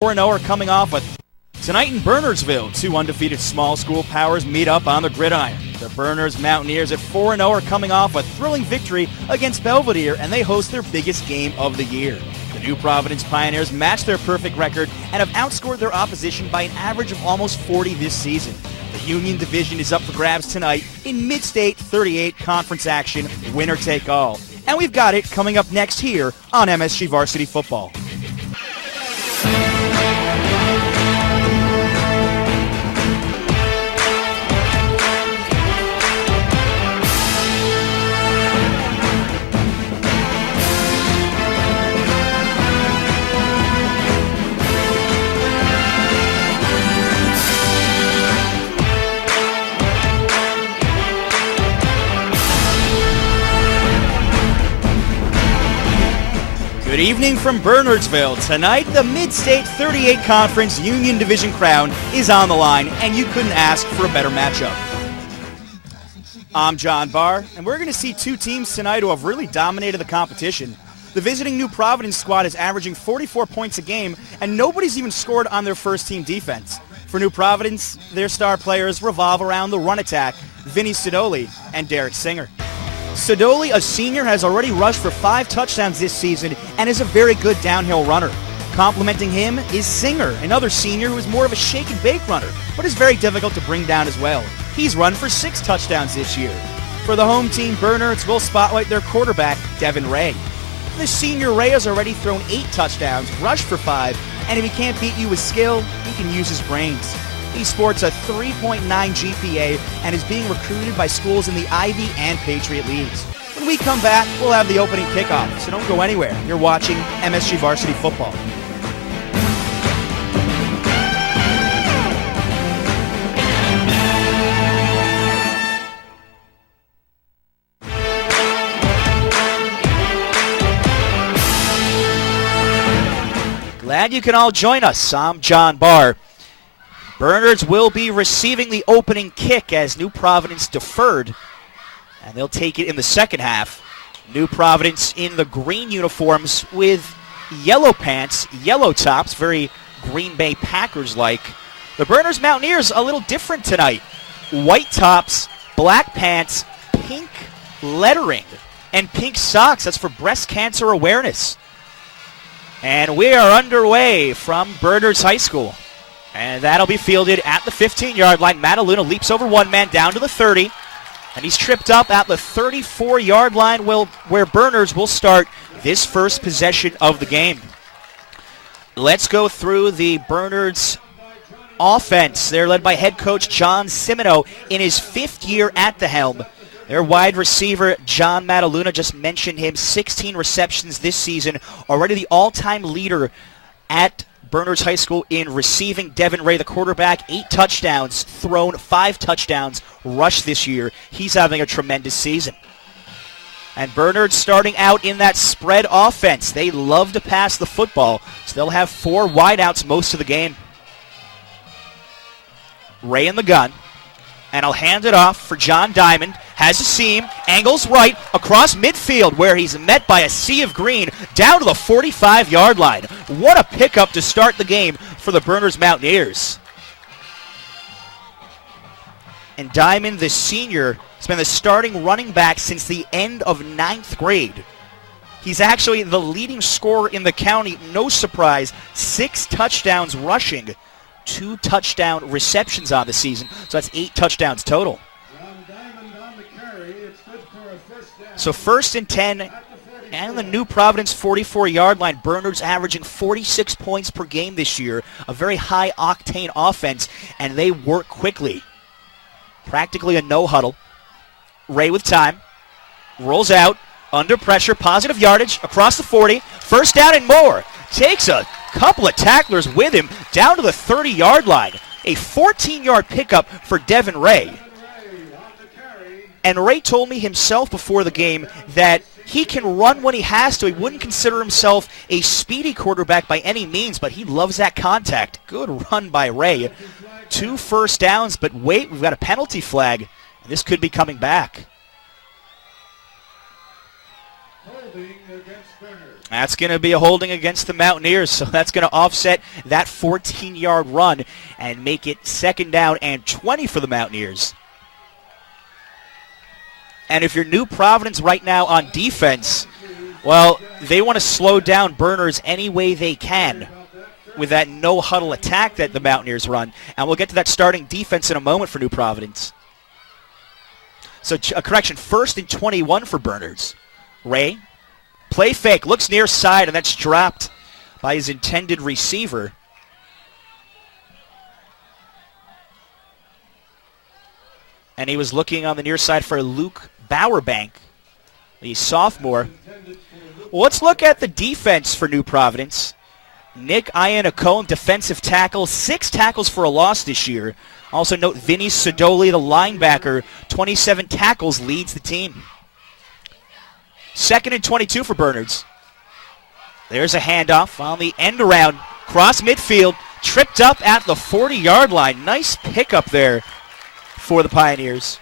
4-0 are coming off tonight in Bernardsville. Two undefeated small school powers meet up on the gridiron. The Berners Mountaineers at 4-0 are coming off a thrilling victory against Belvedere, and they host their biggest game of the year. The New Providence Pioneers match their perfect record and have outscored their opposition by an average of almost 40 this season. The Union Division is up for grabs tonight in Mid-State 38 conference action, winner take all. And we've got it coming up next here on MSG Varsity Football. Good evening from Bernardsville. Tonight, the Mid-State 38 Conference Union Division crown is on the line, and you couldn't ask for a better matchup. I'm John Barr, and we're going to see two teams tonight who have really dominated the competition. The visiting New Providence squad is averaging 44 points a game, and nobody's even scored on their first-team defense. For New Providence, their star players revolve around the run attack, Vinny Sidoli and Derek Singer. Sidoli, a senior, has already rushed for 5 touchdowns this season and is a very good downhill runner. Complementing him is Singer, another senior who is more of a shake-and-bake runner, but is very difficult to bring down as well. He's run for 6 touchdowns this year. For the home team, Bernards will spotlight their quarterback, Devin Ray. The senior Ray has already thrown 8 touchdowns, rushed for 5, and if he can't beat you with skill, he can use his brains. He sports a 3.9 GPA and is being recruited by schools in the Ivy and Patriot Leagues. When we come back, we'll have the opening kickoff, so don't go anywhere. You're watching MSG Varsity Football. Glad you can all join us. I'm John Barr. Bernards will be receiving the opening kick as New Providence deferred, and they'll take it in the second half. New Providence in the green uniforms with yellow pants, yellow tops, very Green Bay Packers-like. The Berners Mountaineers a little different tonight. White tops, black pants, pink lettering, and pink socks. That's for breast cancer awareness. And we are underway from Bernards High School. And that'll be fielded at the 15-yard line. Mataluna leaps over one man down to the 30. And he's tripped up at the 34-yard line where Bernards will start this first possession of the game. Let's go through the Bernards offense. They're led by head coach John Simino in his 5th year at the helm. Their wide receiver, John Mataluna, just mentioned him, 16 receptions this season. Already the all-time leader at Bernards High School in receiving. Devin Ray, the quarterback, 8 touchdowns thrown, 5 touchdowns rushed this year. He's having a tremendous season. And Bernards starting out in that spread offense. They love to pass the football, so they'll have 4 wideouts most of the game. Ray in the gun, and I'll hand it off for John Diamond. Has a seam, angles right, across midfield where he's met by a sea of green down to the 45-yard line. What a pickup to start the game for the Berners Mountaineers. And Diamond, the senior, has been the starting running back since the end of 9th grade. He's actually the leading scorer in the county, no surprise, 6 touchdowns rushing, 2 touchdown receptions on the season, so that's 8 touchdowns total. So 1st and 10, and the New Providence 44-yard line. Bernards averaging 46 points per game this year, a very high-octane offense, and they work quickly. Practically a no-huddle. Ray with time, rolls out, under pressure, positive yardage, across the 40, first down and more. Takes a couple of tacklers with him down to the 30-yard line. A 14-yard pickup for Devin Ray. And Ray told me himself before the game that he can run when he has to. He wouldn't consider himself a speedy quarterback by any means, but he loves that contact. Good run by Ray. 2 first downs, but wait, we've got a penalty flag. And this could be coming back. That's going to be a holding against the Mountaineers, so that's going to offset that 14-yard run and make it 2nd down and 20 for the Mountaineers. And if you're New Providence right now on defense, well, they want to slow down Berners any way they can with that no-huddle attack that the Mountaineers run. And we'll get to that starting defense in a moment for New Providence. So a correction, 1st and 21 for Berners. Ray, play fake, looks near side, and that's dropped by his intended receiver. And he was looking on the near side for Luke Bowerbank, the sophomore. Well, let's look at the defense for New Providence. Nick Iannacone, defensive tackle, 6 tackles for a loss this year. Also note Vinny Sidoli, the linebacker, 27 tackles, leads the team. 2nd and 22 for Bernards. There's a handoff on the end around, cross midfield, tripped up at the 40-yard line. Nice pickup there for the Pioneers.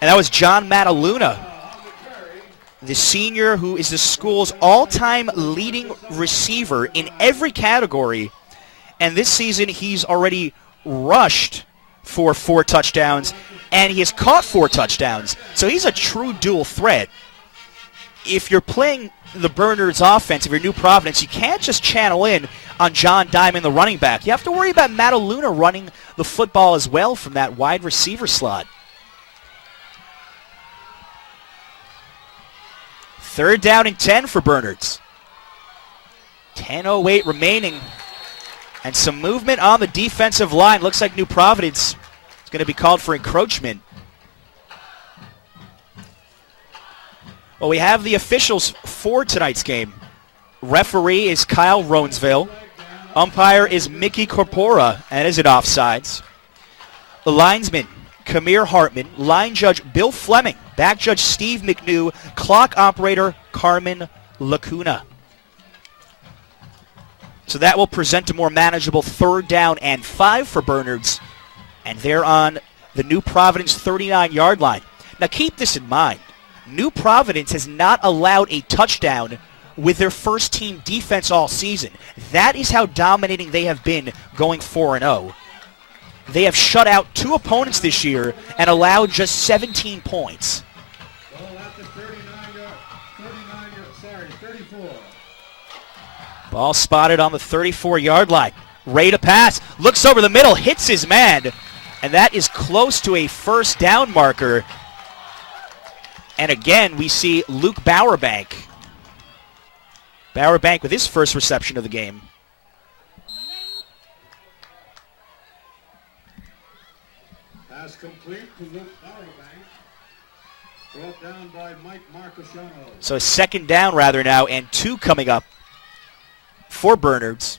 And that was John Mataluna, the senior who is the school's all-time leading receiver in every category. And this season he's already rushed for 4 touchdowns, and he has caught 4 touchdowns. So he's a true dual threat. If you're playing the Bernards offense, if you're New Providence, you can't just channel in on John Diamond, the running back. You have to worry about Mataluna running the football as well from that wide receiver slot. 3rd down and 10 for Bernards. 10:08 remaining. And some movement on the defensive line. Looks like New Providence is going to be called for encroachment. Well, we have the officials for tonight's game. Referee is Kyle Ronesville. Umpire is Mickey Corpora, and is it offsides? The linesman, Kamir Hartman. Line judge, Bill Fleming. Back judge, Steve McNew. Clock operator, Carmen Lacuna. So that will present a more manageable 3rd down and 5 for Bernards. And they're on the New Providence 39-yard line. Now keep this in mind. New Providence has not allowed a touchdown with their first-team defense all season. That is how dominating they have been going 4-0. They have shut out 2 opponents this year and allowed just 17 points. Ball spotted on the 34-yard line. Ray to pass. Looks over the middle. Hits his man. And that is close to a 1st down marker. And again, we see Luke Bowerbank. Bowerbank with his first reception of the game. Pass complete to Luke Bowerbank. Brought down by Mike Marcosciano. So a 2nd down rather now, and 2 coming up for Bernards.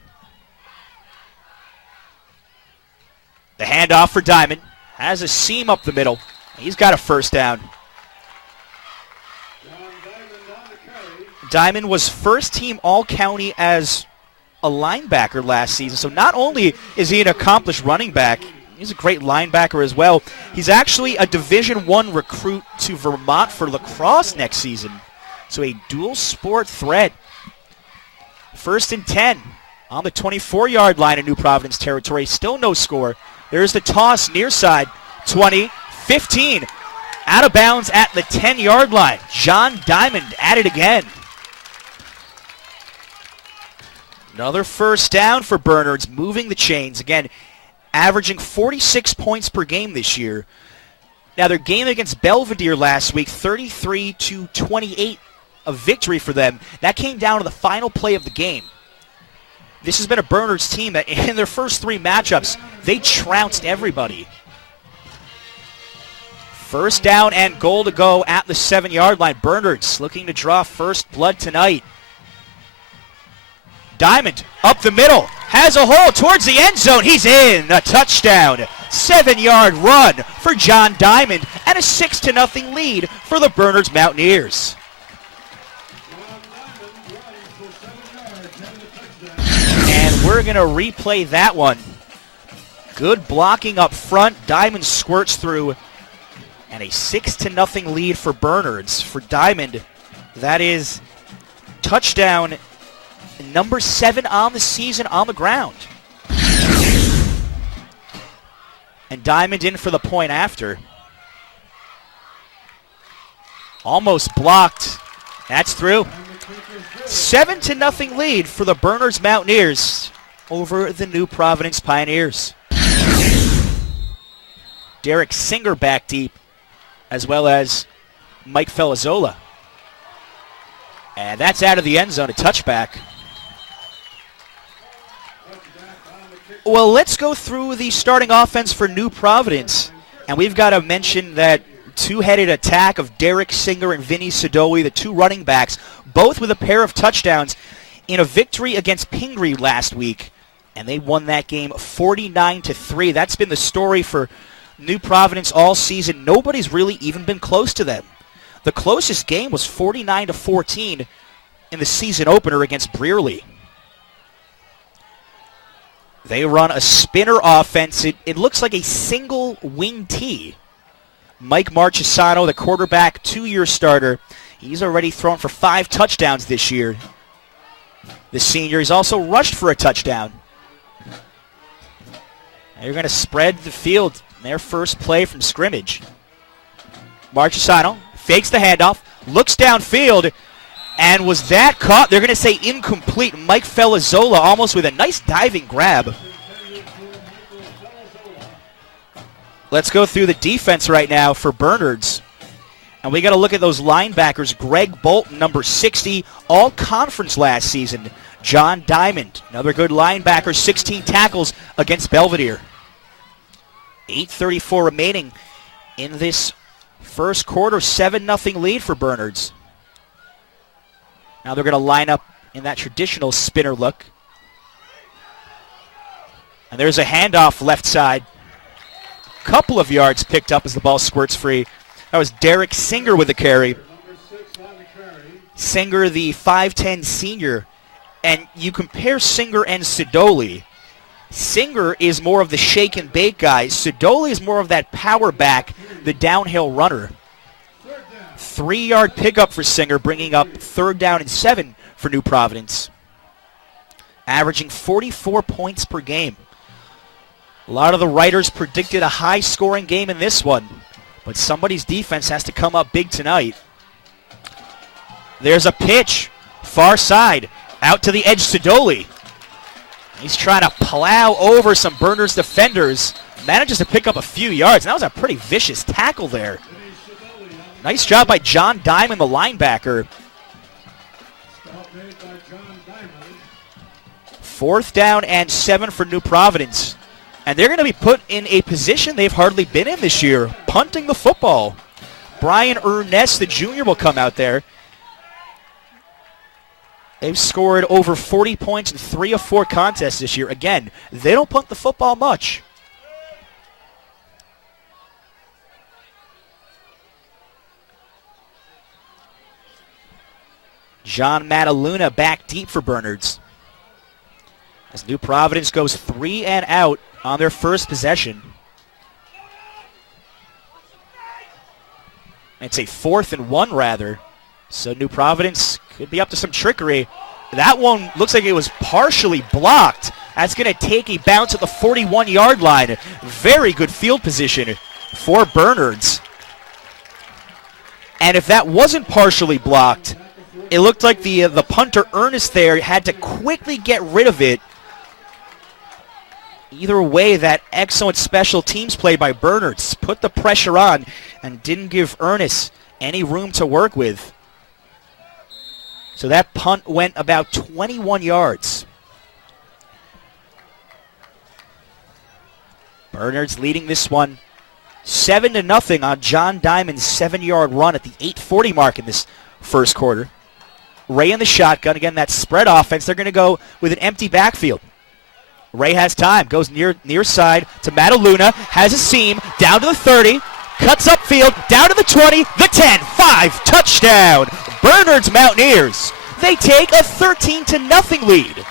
The handoff for Diamond. Has a seam up the middle. He's got a 1st down. Diamond was 1st-team All-County as a linebacker last season. So not only is he an accomplished running back, he's a great linebacker as well. He's actually a Division I recruit to Vermont for lacrosse next season. So a dual sport threat. 1st and 10 on the 24-yard line in New Providence territory. Still no score. There's the toss near side. 20, 15. Out of bounds at the 10-yard line. John Diamond at it again. Another 1st down for Bernards, moving the chains. Again, averaging 46 points per game this year. Now, their game against Belvedere last week, 33-28, a victory for them. That came down to the final play of the game. This has been a Bernards team that in their first 3 matchups, they trounced everybody. 1st down and goal to go at the 7-yard line. Bernards looking to draw first blood tonight. Diamond up the middle, has a hole towards the end zone. He's in, a touchdown. 7-yard run for John Diamond and a 6-0 lead for the Bernards Mountaineers. And we're going to replay that one. Good blocking up front. Diamond squirts through. And a 6-0 lead for Bernards. For Diamond, that is touchdown number 7 on the season on the ground. And Diamond in for the point after. Almost blocked. That's through. 7-0 lead for the Bernards Mountaineers over the New Providence Pioneers. Derek Singer back deep, as well as Mike Felizzola. And that's out of the end zone, a touchback. Well, let's go through the starting offense for New Providence. And we've got to mention that two-headed attack of Derek Singer and Vinny Sidoli, the two running backs, both with a pair of touchdowns in a victory against Pingree last week. And they won that game 49-3. That's been the story for New Providence all season. Nobody's really even been close to them. The closest game was 49-14 in the season opener against Brearley. They run a spinner offense. It looks like a single wing T. Mike Marchesano, the quarterback, 2-year starter. He's already thrown for 5 touchdowns this year. The senior, he's also rushed for a touchdown. They're going to spread the field. Their first play from scrimmage. Marchesano fakes the handoff, looks downfield, and was that caught? They're going to say incomplete. Mike Felizzola almost with a nice diving grab. Let's go through the defense right now for Bernards. And we got to look at those linebackers. Greg Bolton, number 60, all conference last season. John Diamond, another good linebacker, 16 tackles against Belvedere. 8:34 remaining in this first quarter, 7-0 lead for Bernards. Now they're going to line up in that traditional spinner look. And there's a handoff left side. Couple of yards picked up as the ball squirts free. That was Derek Singer with the carry. Singer, the 5'10 senior. And you compare Singer and Sidoli. Singer is more of the shake and bake guy. Sidoli is more of that power back, the downhill runner. 3-yard pickup for Singer, bringing up 3rd down and 7 for New Providence. Averaging 44 points per game. A lot of the writers predicted a high-scoring game in this one, but somebody's defense has to come up big tonight. There's a pitch, far side, out to the edge, Sidoli. He's trying to plow over some Bernards defenders. Manages to pick up a few yards. And that was a pretty vicious tackle there. Nice job by John Diamond, the linebacker. 4th down and 7 for New Providence. And they're going to be put in a position they've hardly been in this year, punting the football. Brian Ernest, the junior, will come out there. They've scored over 40 points in 3 of 4 contests this year. Again, they don't punt the football much. John Mataluna back deep for Bernards. As New Providence goes 3 and out on their first possession. It's a 4th and 1 rather. So New Providence could be up to some trickery. That one looks like it was partially blocked. That's going to take a bounce at the 41-yard line. Very good field position for Bernards. And if that wasn't partially blocked, it looked like the punter Ernest there had to quickly get rid of it. Either way, that excellent special teams play by Bernards put the pressure on and didn't give Ernest any room to work with. So that punt went about 21 yards. Bernards leading this one 7-0 on John Diamond's 7-yard run at the 8:40 mark in this first quarter. Ray in the shotgun. Again, that spread offense. They're going to go with an empty backfield. Ray has time. Goes near side to Mataluna. Has a seam. Down to the 30. Cuts upfield. Down to the 20. The 10. 5. Touchdown. Bernards Mountaineers. They take a 13-0 lead.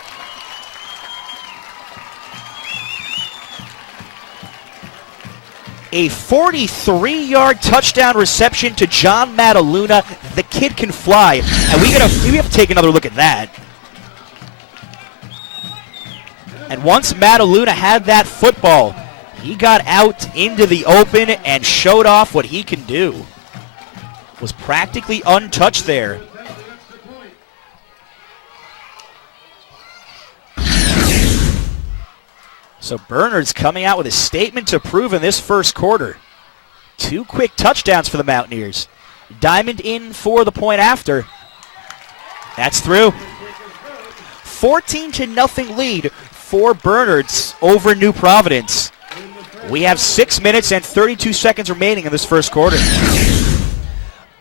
A 43-yard touchdown reception to John Mataluna. The kid can fly. And we have to take another look at that. And once Mataluna had that football, he got out into the open and showed off what he can do. Was practically untouched there. So Bernard's coming out with a statement to prove in this first quarter. 2 quick touchdowns for the Mountaineers. Diamond in for the point after. That's through. 14-0 lead for Bernards over New Providence. We have 6 minutes and 32 seconds remaining in this first quarter.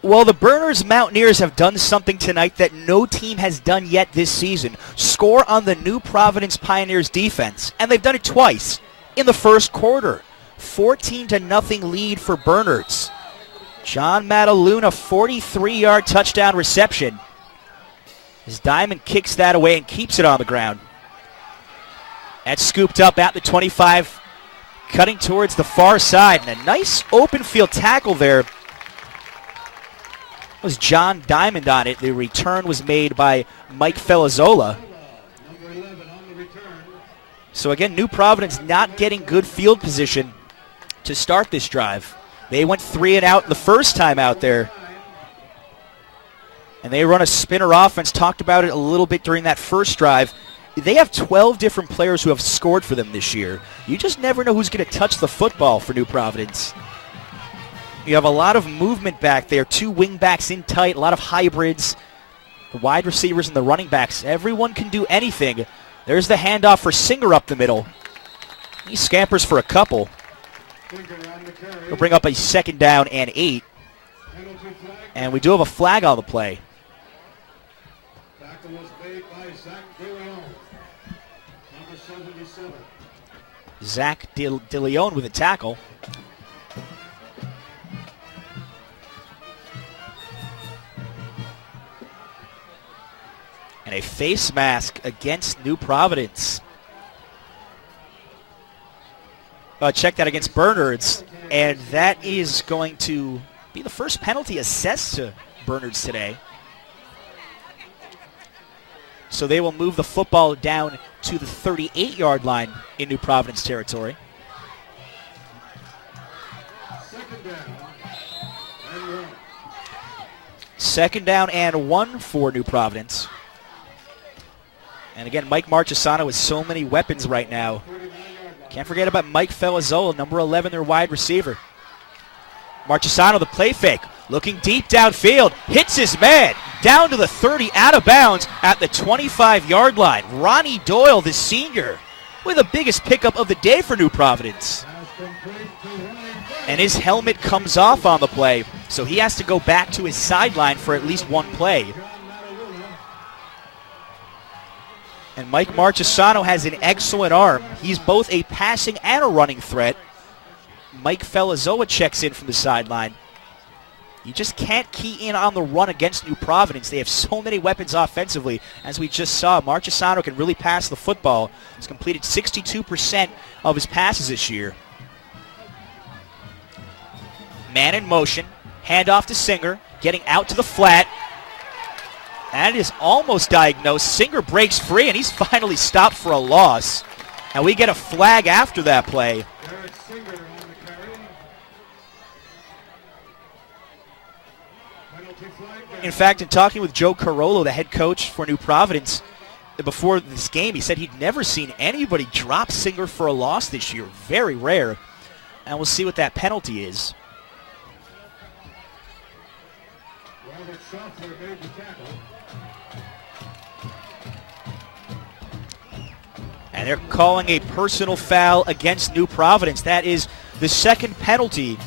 Well, the Bernards Mountaineers have done something tonight that no team has done yet this season. Score on the New Providence Pioneers defense. And they've done it twice in the first quarter. 14-0 lead for Bernards. John Mataluna, 43-yard touchdown reception. As Diamond kicks that away and keeps it on the ground. That's scooped up at the 25, cutting towards the far side. And a nice open field tackle there. It was John Diamond on it. The return was made by Mike Felizzola. So again, New Providence not getting good field position to start this drive. They went 3 and out the first time out there. And they run a spinner offense. Talked about it a little bit during that first drive. They have 12 different players who have scored for them this year. You just never know who's going to touch the football for New Providence. You have a lot of movement back there. 2 wing backs in tight, a lot of hybrids. The wide receivers and the running backs. Everyone can do anything. There's the handoff for Singer up the middle. He scampers for a couple. He'll bring up a 2nd down and 8. And we do have a flag on the play. Zach DeLeon with a tackle. And a face mask against New Providence. Check that against Bernards. And that is going to be the first penalty assessed to Bernards today. So they will move the football down to the 38-yard line in New Providence territory. 2nd down and 1 for New Providence. And again, Mike Marchesano with so many weapons right now. Can't forget about Mike Felizzola, number 11, their wide receiver. Marchesano, the play fake, looking deep downfield, hits his man, down to the 30, out of bounds at the 25-yard line. Ronnie Doyle, the senior, with the biggest pickup of the day for New Providence. And his helmet comes off on the play, so he has to go back to his sideline for at least one play. And Mike Marchesano has an excellent arm. He's both a passing and a running threat. Mike Felizzola checks in from the sideline. You just can't key in on the run against New Providence. They have so many weapons offensively. As we just saw, Marchesano can really pass the football. He's completed 62% of his passes this year. Man in motion. Handoff to Singer. Getting out to the flat. That is almost diagnosed. Singer breaks free, and he's finally stopped for a loss. And we get a flag after that play. In fact, in talking with Joe Carollo, the head coach for New Providence, before this game, he said he'd never seen anybody drop Singer for a loss this year. Very rare. And we'll see what that penalty is. And they're calling a personal foul against New Providence. That is the second penalty,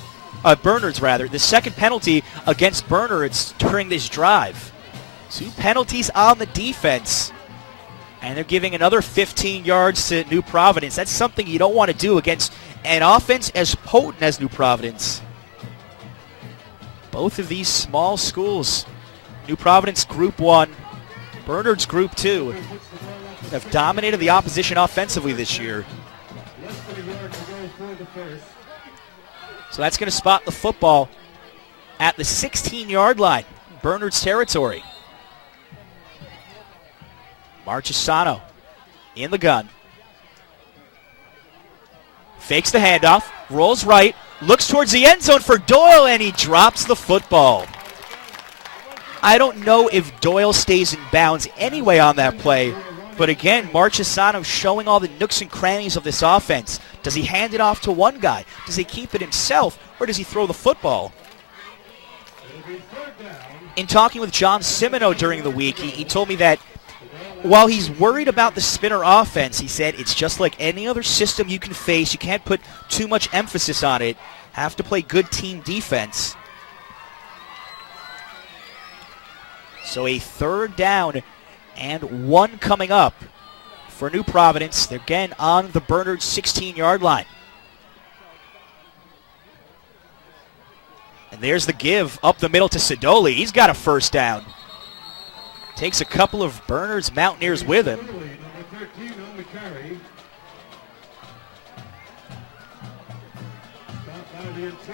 Bernards rather, the second penalty against Bernards during this drive. 2 penalties on the defense. And they're giving another 15 yards to New Providence. That's something you don't want to do against an offense as potent as New Providence. Both of these small schools, New Providence Group 1, Bernards Group 2, have dominated the opposition offensively this year. So that's going to spot the football at the 16-yard line, Bernards territory. Marchesano in the gun. Fakes the handoff, rolls right, looks towards the end zone for Doyle, and he drops the football. I don't know if Doyle stays in bounds anyway on that play, but again, Marchesano showing all the nooks and crannies of this offense. Does he hand it off to one guy? Does he keep it himself, or does he throw the football? In talking with John Cimino during the week, he told me that while he's worried about the spinner offense, he said it's just like any other system you can face. You can't put too much emphasis on it. Have to play good team defense. So a 3rd down and 1 coming up for New Providence. They're again on the Bernard 16-yard line. And there's the give up the middle to Sidoli. He's got a 1st down. Takes a couple of Bernard's Mountaineers with him.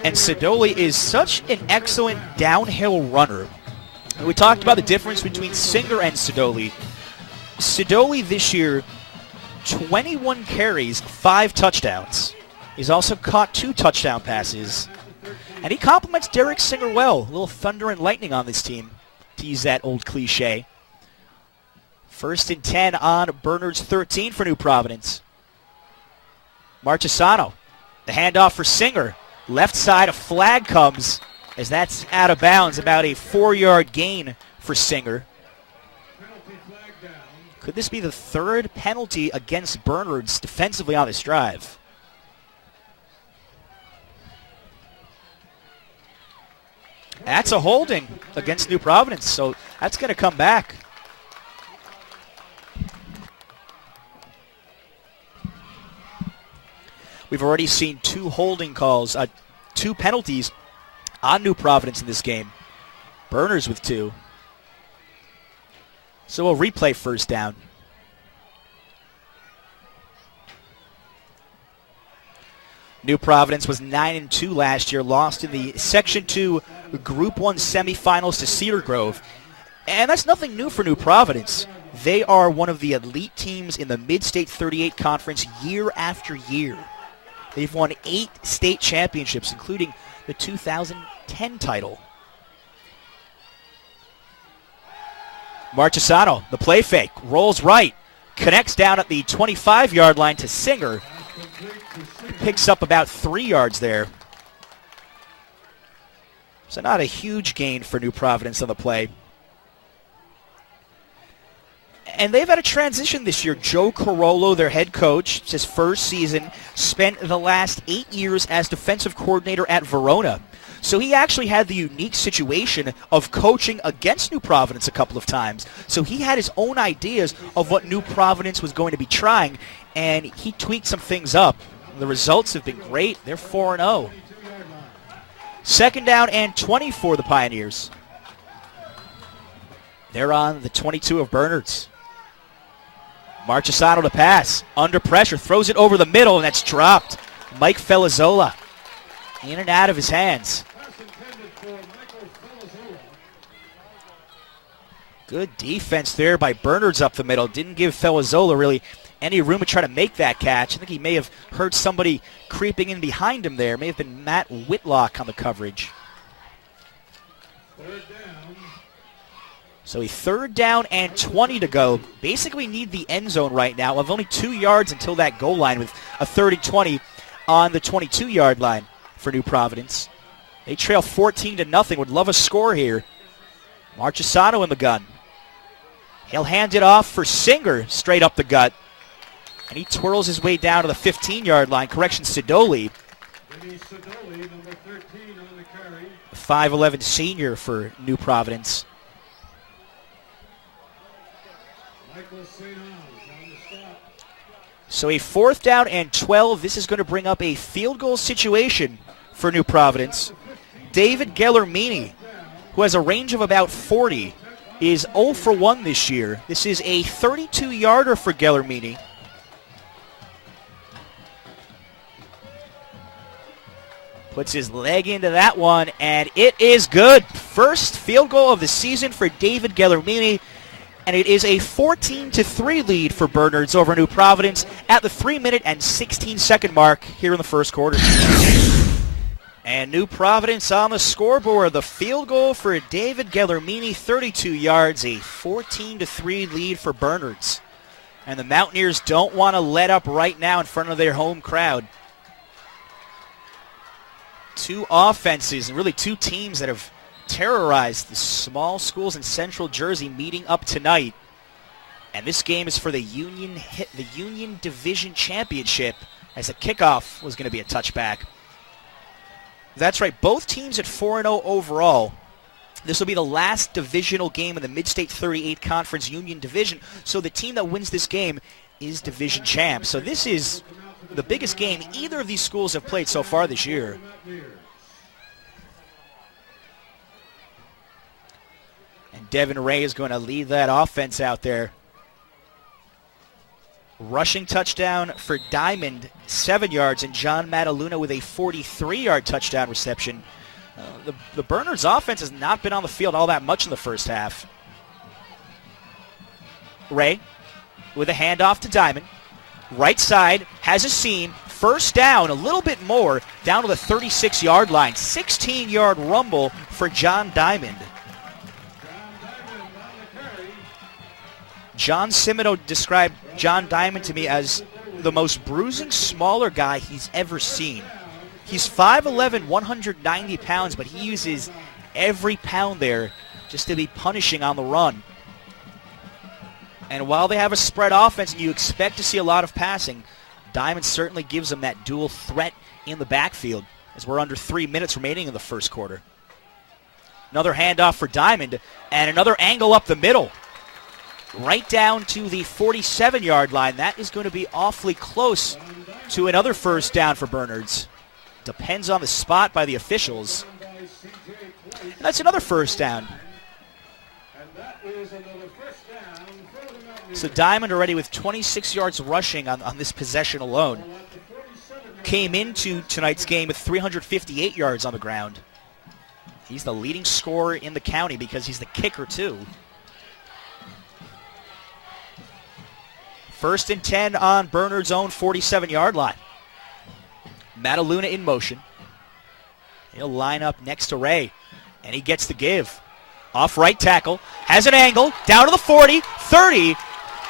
And Sidoli is such an excellent downhill runner. We talked about the difference between Singer and Sidoli. Sidoli this year, 21 carries, 5 touchdowns. He's also caught 2 touchdown passes. And he complements Derek Singer well. A little thunder and lightning on this team, to use that old cliche. 1st and 10 on Bernard's 13 for New Providence. Marchesano, the handoff for Singer. Left side, a flag comes as that's out of bounds, about a 4-yard gain for Singer. Could this be the 3rd penalty against Bernard's defensively on this drive? That's a holding against New Providence, so that's going to come back. We've already seen 2 holding calls, 2 penalties on New Providence in this game. Berners with 2. So we'll replay 1st down. New Providence was 9-2 last year, lost in the Section 2 Group 1 semifinals to Cedar Grove. And that's nothing new for New Providence. They are one of the elite teams in the Mid-State 38 Conference year after year. They've won 8 state championships, including the 2010 title. Marchesano, the play fake, rolls right, connects down at the 25-yard line to Singer. Picks up about 3 yards there. So not a huge gain for New Providence on the play. And they've had a transition this year. Joe Carollo, their head coach, it's his first season, spent the last 8 years as defensive coordinator at Verona. So he actually had the unique situation of coaching against New Providence a couple of times. So he had his own ideas of what New Providence was going to be trying, and he tweaked some things up. The results have been great. They're 4-0. 2nd down and 20 for the Pioneers. They're on the 22 of Bernard's. Marchesano to pass. Under pressure. Throws it over the middle, and that's dropped. Mike Felizzola. In and out of his hands. Good defense there by Bernard's up the middle. Didn't give Felizzola really any room to try to make that catch. I think he may have heard somebody creeping in behind him there. May have been Matt Whitlock on the coverage. So a 3rd down and 20 to go. Basically need the end zone right now. Of only 2 yards until that goal line with a 30-20 on the 22-yard line for New Providence. They trail 14-0. Would love a score here. Marchesano in the gun. He'll hand it off for Singer straight up the gut. And he twirls his way down to the 15-yard line. Correction, Sidoli. 5'11 senior for New Providence. So a 4th down and 12. This is going to bring up a field goal situation for New Providence. David Gellermini, who has a range of about 40, is 0 for 1 this year. This is a 32-yarder for Gellermini. Puts his leg into that one, and it is good. First field goal of the season for David Gellermini. and it is a 14-3 lead for Bernards over New Providence at the 3-minute and 16-second mark here in the first quarter. And New Providence on the scoreboard. The field goal for David Gellermini, 32 yards, a 14-3 lead for Bernards. And the Mountaineers don't want to let up right now in front of their home crowd. Two offenses and really two teams that have terrorized the small schools in Central Jersey meeting up tonight. And this game is for the Union Division Championship, as the kickoff was going to be a touchback. That's right, both teams at 4-0 overall. This will be the last divisional game in the Mid-State 38 Conference Union Division, so the team that wins this game is division champs. So this is the biggest game either of these schools have played so far this year. And Devin Ray is going to lead that offense out there. Rushing touchdown for Diamond, 7 yards, and John Mataluna with a 43-yard touchdown reception. The Bernards offense has not been on the field all that much in the first half. Ray with a handoff to Diamond. Right side, has a seam. First down, a little bit more, down to the 36-yard line. 16-yard rumble for John Diamond. John Cimino described John Diamond to me as the most bruising, smaller guy he's ever seen. He's 5'11", 190 pounds, but he uses every pound there just to be punishing on the run. And while they have a spread offense and you expect to see a lot of passing, Diamond certainly gives them that dual threat in the backfield as we're under 3 minutes remaining in the first quarter. Another handoff for Diamond and another angle up the middle. Right down to the 47-yard line. That is going to be awfully close to another first down for Bernards. Depends on the spot by the officials. And that's another first down. So Diamond already with 26 yards rushing on this possession alone. Came into tonight's game with 358 yards on the ground. He's the leading scorer in the county because he's the kicker too. First and 10 on Bernard's own 47-yard line. Mataluna in motion. He'll line up next to Ray, and he gets the give. Off right tackle, has an angle, down to the 40, 30,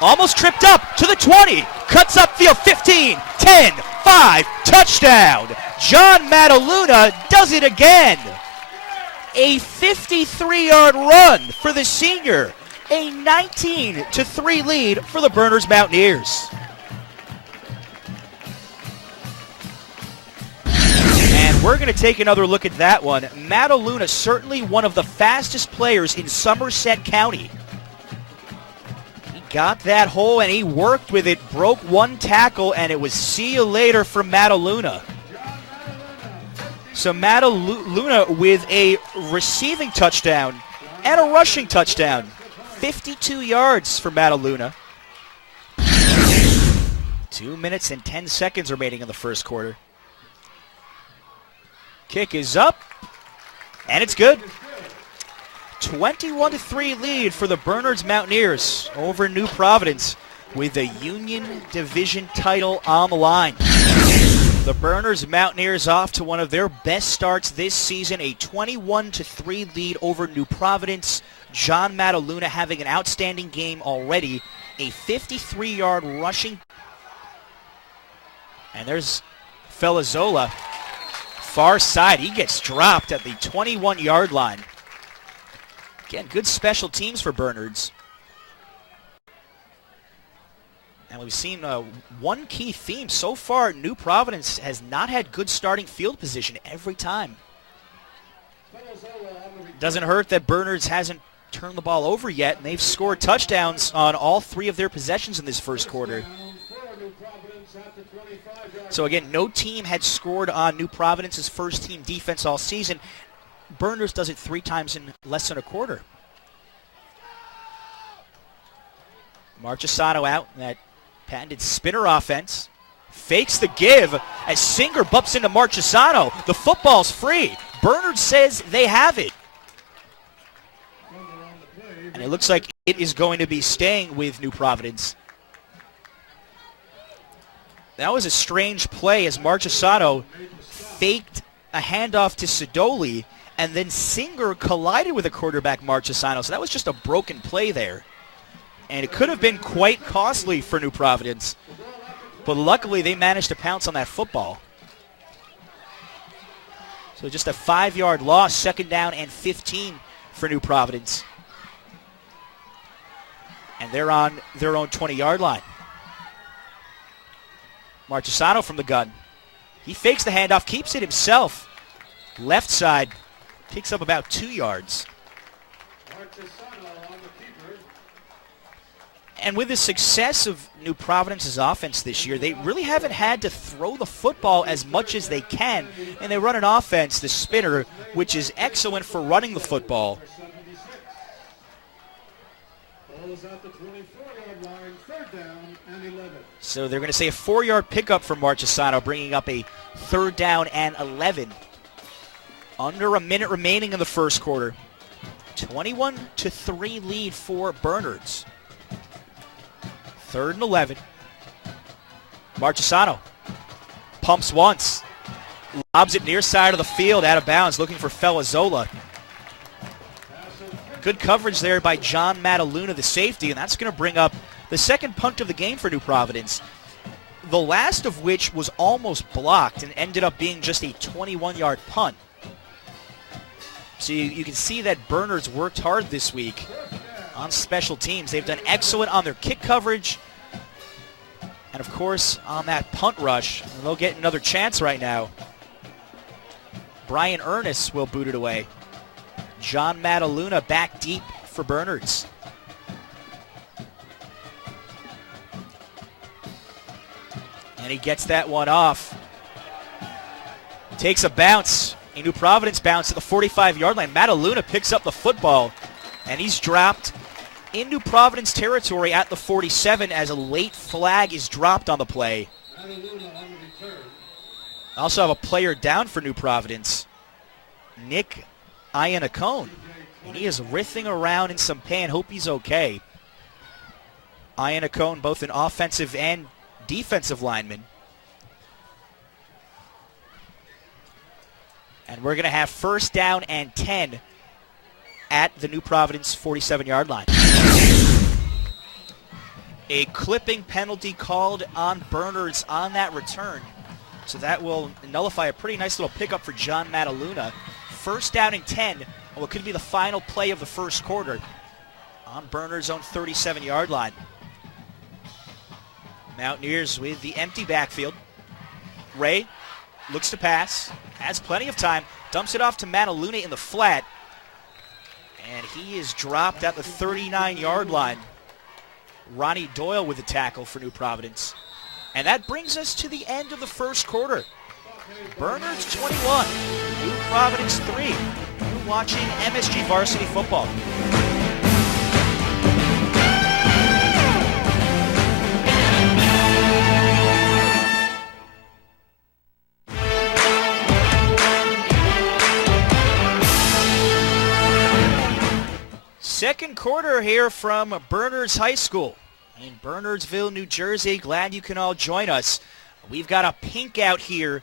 almost tripped up to the 20, cuts upfield, 15, 10, 5, touchdown. John Mataluna does it again. A 53-yard run for the senior. A 19-3 lead for the Bernards Mountaineers. And we're going to take another look at that one. Mataluna, certainly one of the fastest players in Somerset County. He got that hole and he worked with it, broke one tackle, and it was see you later for Mataluna. So Mataluna with a receiving touchdown and a rushing touchdown. 52 yards for Mataluna. 2 minutes and 10 seconds remaining in the first quarter. Kick is up, and it's good. 21-3 lead for the Bernards Mountaineers over New Providence with the Union Division title on the line. The Bernards Mountaineers off to one of their best starts this season, a 21-3 lead over New Providence. John Mataluna having an outstanding game already, a 53-yard rushing. And there's Felazola, far side. He gets dropped at the 21-yard line. Again, good special teams for Bernards. And we've seen one key theme so far. New Providence has not had good starting field position every time. Doesn't hurt that Bernards hasn't turned the ball over yet, and they've scored touchdowns on all three of their possessions in this first quarter. So again, no team had scored on New Providence's first team defense all season. Bernards does it 3 times in less than a quarter. Marchesano out in that patented spinner offense. Fakes the give as Singer bumps into Marchesano. The football's free. Bernards says they have it. And it looks like it is going to be staying with New Providence. That was a strange play as Marchesano faked a handoff to Sidoli, and then Singer collided with the quarterback Marchesano. So that was just a broken play there. And it could have been quite costly for New Providence. But luckily they managed to pounce on that football. So just a 5-yard loss, 2nd down and 15 for New Providence. And they're on their own 20-yard line. Marchesano from the gun. He fakes the handoff, keeps it himself. Left side, picks up about 2 yards. And with the success of New Providence's offense this year, they really haven't had to throw the football as much as they can. And they run an offense, the spinner, which is excellent for running the football. So they're going to say a 4-yard pickup for Marchesano, bringing up a 3rd down and 11. Under a minute remaining in the first quarter. 21-3 lead for Bernards. 3rd and 11. Marchesano pumps once. Lobs it near side of the field, out of bounds, looking for Felizzola. Good coverage there by John Mataluna, the safety, and that's going to bring up the 2nd punt of the game for New Providence. The last of which was almost blocked and ended up being just a 21-yard punt. So you can see that Bernards worked hard this week on special teams. They've done excellent on their kick coverage. And, of course, on that punt rush. And they'll get another chance right now. Brian Ernest will boot it away. John Mataluna back deep for Bernards. And he gets that one off. Takes a bounce. A New Providence bounce at the 45-yard line. Mataluna picks up the football. And he's dropped in New Providence territory at the 47 as a late flag is dropped on the play. Also have a player down for New Providence. Nick Iannacone. And he is writhing around in some pain. Hope he's okay. Iannacone, both an offensive and defensive lineman. And we're going to have 1st down and 10 at the New Providence 47-yard line. A clipping penalty called on Bernards on that return. So that will nullify a pretty nice little pickup for John Mataluna. 1st down and 10, what could be the final play of the first quarter on Bernards' own 37-yard line. Mountaineers with the empty backfield. Ray looks to pass, has plenty of time, dumps it off to Mataluna in the flat, and he is dropped at the 39-yard line. Ronnie Doyle with the tackle for New Providence. And that brings us to the end of the first quarter. Bernards 21, New Providence 3. You're watching MSG Varsity Football. Second quarter here from Bernards High School in Bernardsville, New Jersey. Glad you can all join us. We've got a pink out here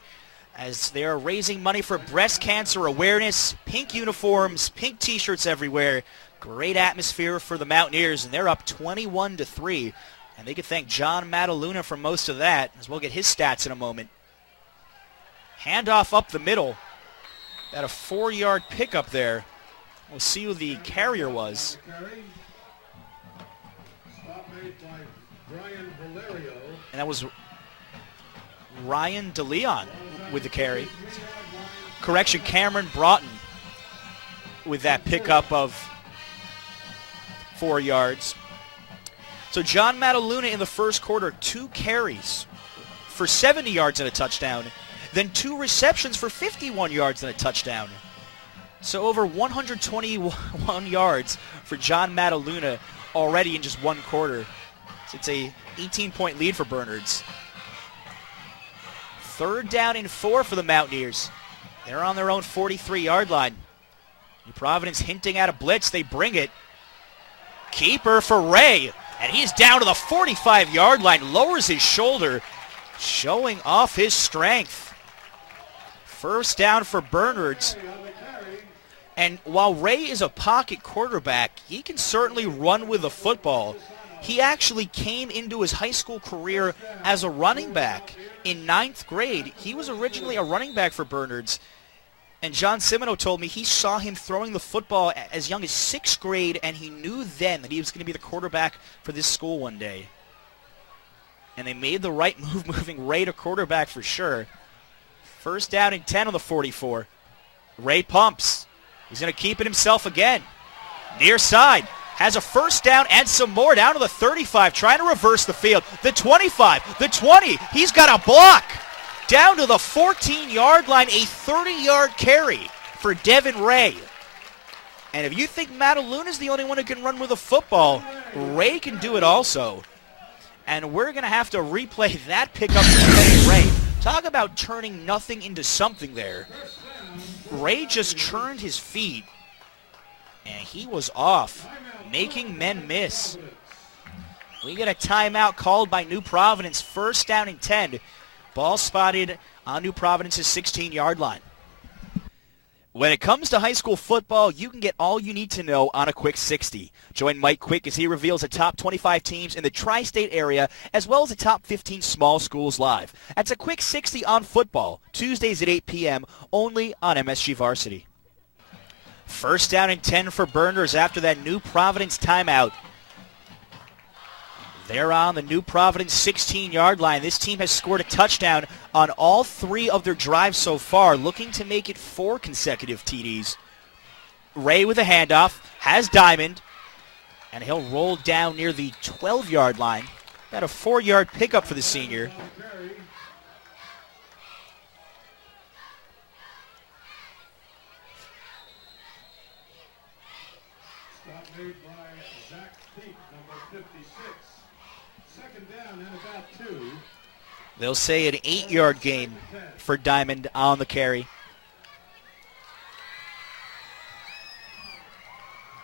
as they are raising money for breast cancer awareness. Pink uniforms, pink t-shirts everywhere. Great atmosphere for the Mountaineers, and they're up 21-3. And they could thank John Mataluna for most of that, as we'll get his stats in a moment. Handoff up the middle. Got a 4-yard pickup there. We'll see who the carrier was. And that was Ryan DeLeon with the carry. Correction, Cameron Broughton with that pickup of 4 yards. So John Mataluna in the first quarter, 2 carries for 70 yards and a touchdown, then 2 receptions for 51 yards and a touchdown. So over 121 yards for John Mataluna already in just 1 quarter. So it's a 18-point lead for Bernards. 3rd down and 4 for the Mountaineers. They're on their own 43-yard line. New Providence hinting at a blitz. They bring it. Keeper for Ray, and he's down to the 45-yard line, lowers his shoulder, showing off his strength. First down for Bernards. And while Ray is a pocket quarterback, he can certainly run with the football. He actually came into his high school career as a running back. In 9th grade, he was originally a running back for Bernards. And John Simino told me he saw him throwing the football as young as 6th grade, and he knew then that he was going to be the quarterback for this school one day. And they made the right move, moving Ray to quarterback for sure. First down and 10 on the 44. Ray pumps. He's going to keep it himself again. Near side. Has a first down and some more down to the 35. Trying to reverse the field. The 25. The 20. He's got a block. Down to the 14-yard line. A 30-yard carry for Devin Ray. And if you think Mataluna's the only one who can run with a football, Ray can do it also. And we're going to have to replay that pickup for Devin Ray. Talk about turning nothing into something there. Ray just churned his feet, and he was off, making men miss. We get a timeout called by New Providence. First down and 10. Ball spotted on New Providence's 16-yard line. When it comes to high school football, you can get all you need to know on a Quick 60. Join Mike Quick as he reveals the top 25 teams in the tri-state area, as well as the top 15 small schools live. That's a Quick 60 on football, Tuesdays at 8 p.m., only on MSG Varsity. First down and 10 for Berners after that New Providence timeout. They're on the New Providence 16-yard line. This team has scored a touchdown on all 3 of their drives so far, looking to make it 4 consecutive TDs. Ray with a handoff, has Diamond, and he'll roll down near the 12-yard line. Got a 4-yard pickup for the senior. They'll say an 8-yard gain for Diamond on the carry.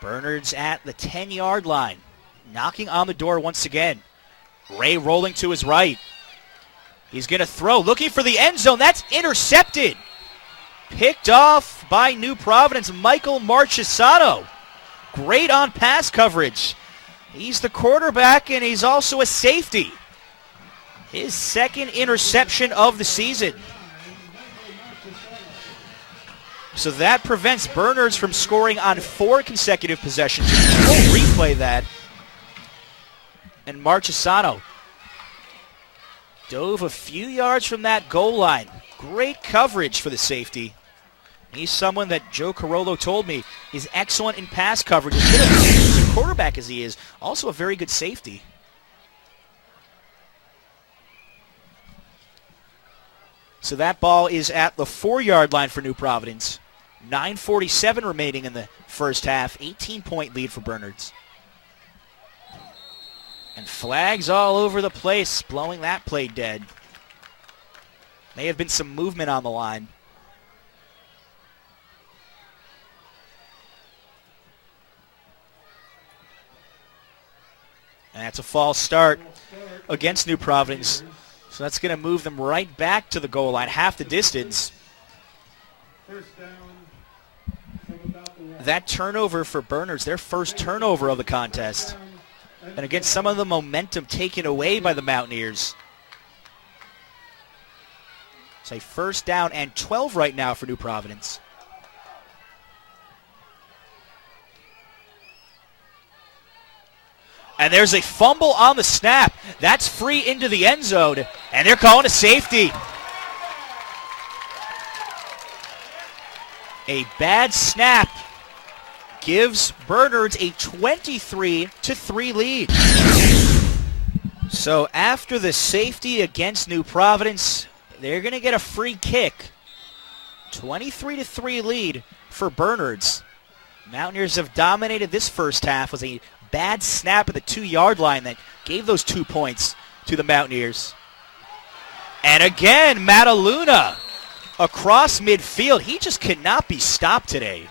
Bernards at the 10-yard line, knocking on the door once again. Ray rolling to his right. He's going to throw, looking for the end zone. That's intercepted. Picked off by New Providence, Michael Marchesano. Great on pass coverage. He's the quarterback, and he's also a safety. His second interception of the season. So that prevents Bernards from scoring on 4 consecutive possessions. We'll replay that. And Marchesano dove a few yards from that goal line. Great coverage for the safety. He's someone that Joe Carollo told me is excellent in pass coverage. As good a quarterback as he is, also a very good safety. So that ball is at the 4-yard line for New Providence. 9:47 remaining in the first half. 18-point lead for Bernards. And flags all over the place, blowing that play dead. May have been some movement on the line. And that's a false start against New Providence. So that's going to move them right back to the goal line, half the distance. That turnover for Bernards, their first turnover of the contest. And again, some of the momentum taken away by the Mountaineers. It's a first down and 12 right now for New Providence. And there's a fumble on the snap. That's free into the end zone, and they're calling a safety. A bad snap gives Bernards a 23-3 lead. So after the safety against New Providence, they're going to get a free kick. 23-3 lead for Bernards. Mountaineers have dominated this first half. Was a bad snap at the 2-yard line that gave those 2 points to the Mountaineers. And again, Mataluna across midfield. He just cannot be stopped today.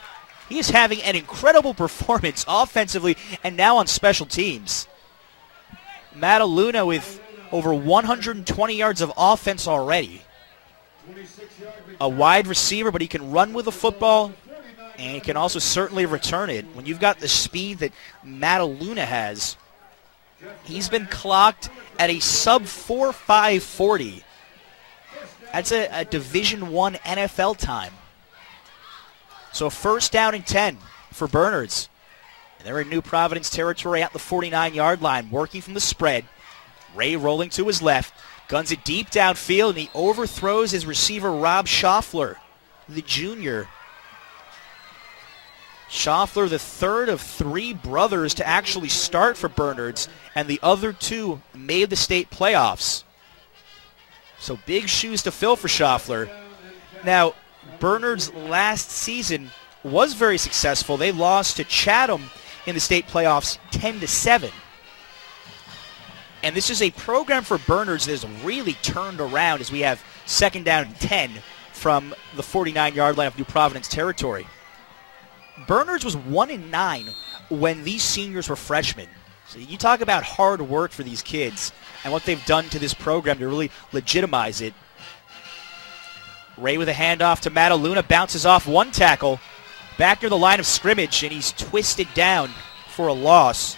He is having an incredible performance offensively and now on special teams. Mataluna with over 120 yards of offense already. A wide receiver, but he can run with the football, and he can also certainly return it. When you've got the speed that Mataluna has, he's been clocked at a sub 4.5 40. That's a Division I NFL time. So first down and 10 for Bernards. And they're in New Providence territory at the 49-yard line, working from the spread. Ray rolling to his left, guns it deep downfield, and he overthrows his receiver, Rob Schaffler, the junior. Schaffler, the third of three brothers to actually start for Bernards, and the other two made the state playoffs. So big shoes to fill for Schaffler. Now, Bernards last season was very successful. They lost to Chatham in the state playoffs 10-7. And this is a program for Bernards that has really turned around as we have second down and 10 from the 49-yard line of New Providence territory. Bernards was 1-9 when these seniors were freshmen. So you talk about hard work for these kids and what they've done to this program to really legitimize it. Ray with a handoff to Mataluna, bounces off one tackle, back near the line of scrimmage, and he's twisted down for a loss.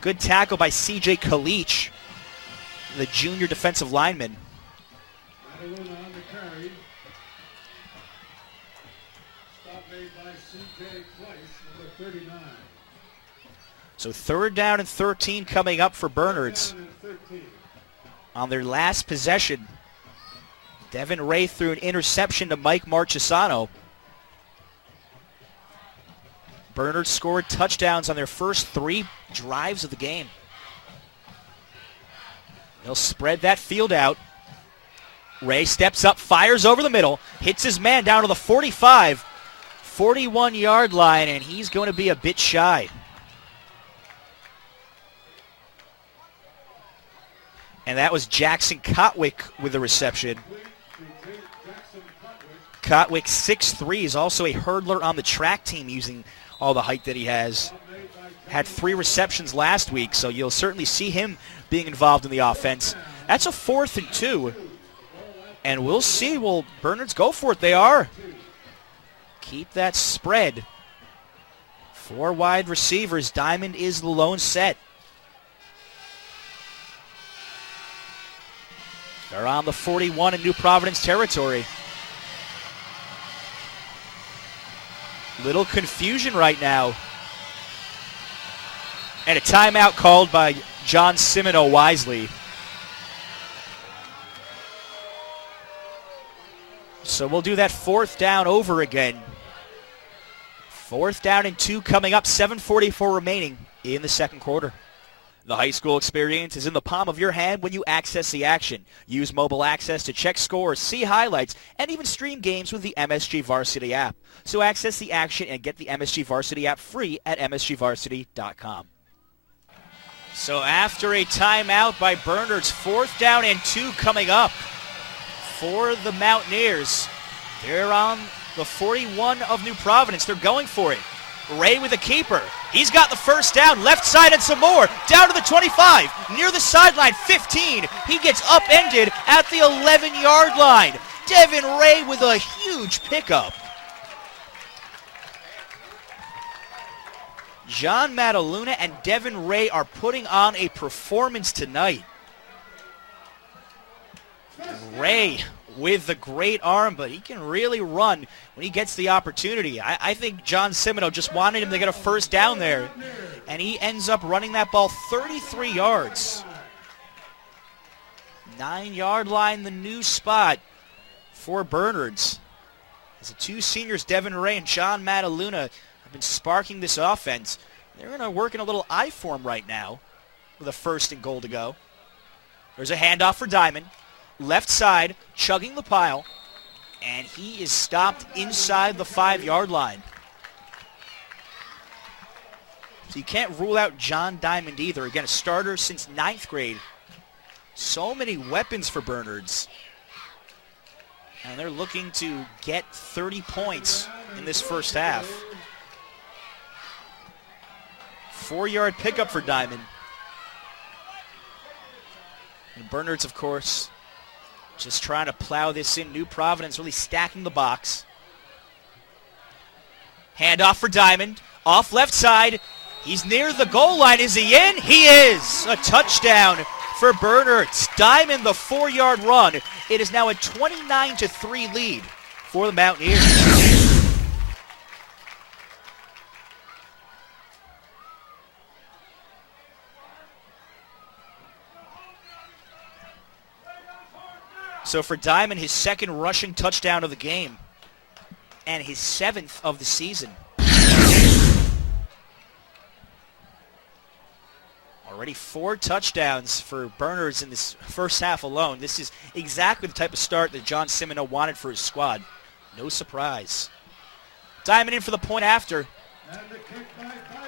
Good tackle by C.J. Kalich, the junior defensive lineman. Mataluna on the carry. Stop made by C.J. Kalich, number 39. So third down and 13 coming up for Bernards. On their last possession, Devin Ray threw an interception to Mike Marchesano. Bernards scored touchdowns on their first three drives of the game. They'll spread that field out. Ray steps up, fires over the middle, hits his man down to the 45, 41-yard line, and he's going to be a bit shy. And that was Jackson Kotwick with the reception. Kotwick, 6'3", is also a hurdler on the track team using all the height that he has. Had 3 receptions last week, so you'll certainly see him being involved in the offense. That's a 4th and 2. And we'll see. Will Bernards go for it? They are. Keep that spread. 4 wide receivers. Diamond is the lone set. They're on the 41 in New Providence territory. Little confusion right now. And a timeout called by John Simino wisely. So we'll do that 4th down over again. 4th down and 2 coming up, 7:44 remaining in the second quarter. The high school experience is in the palm of your hand when you access the action. Use mobile access to check scores, see highlights, and even stream games with the MSG Varsity app. So access the action and get the MSG Varsity app free at msgvarsity.com. So after a timeout by Bernards, 4th down and 2 coming up for the Mountaineers. They're on the 41 of New Providence. They're going for it. Ray with a keeper. He's got the first down, left side and some more. Down to the 25, near the sideline, 15. He gets upended at the 11-yard line. Devin Ray with a huge pickup. John Mataluna and Devin Ray are putting on a performance tonight. Ray with the great arm, but he can really run when he gets the opportunity. I think John Simino just wanted him to get a first down there, and he ends up running that ball 33 yards. 9-yard line, the new spot for Bernards. As the 2 seniors, Devin Ray and John Mataluna, have been sparking this offense. They're going to work in a little I form right now with a 1st and goal to go. There's a handoff for Diamond. Left side, chugging the pile, and he is stopped inside the 5-yard line. So you can't rule out John Diamond either. Again, a starter since 9th grade. So many weapons for Bernards. And they're looking to get 30 points in this first half. 4-yard pickup for Diamond. And Bernards, of course, just trying to plow this in. New Providence really stacking the box. Handoff for Diamond. Off left side. He's near the goal line. Is he in? He is. A touchdown for Bernards. Diamond, the 4-yard run. It is now a 29-3 lead for the Mountaineers. So for Diamond, his second rushing touchdown of the game and his 7th of the season. Already 4 touchdowns for Bernards in this first half alone. This is exactly the type of start that John Simoneau wanted for his squad. No surprise. Diamond in for the point after.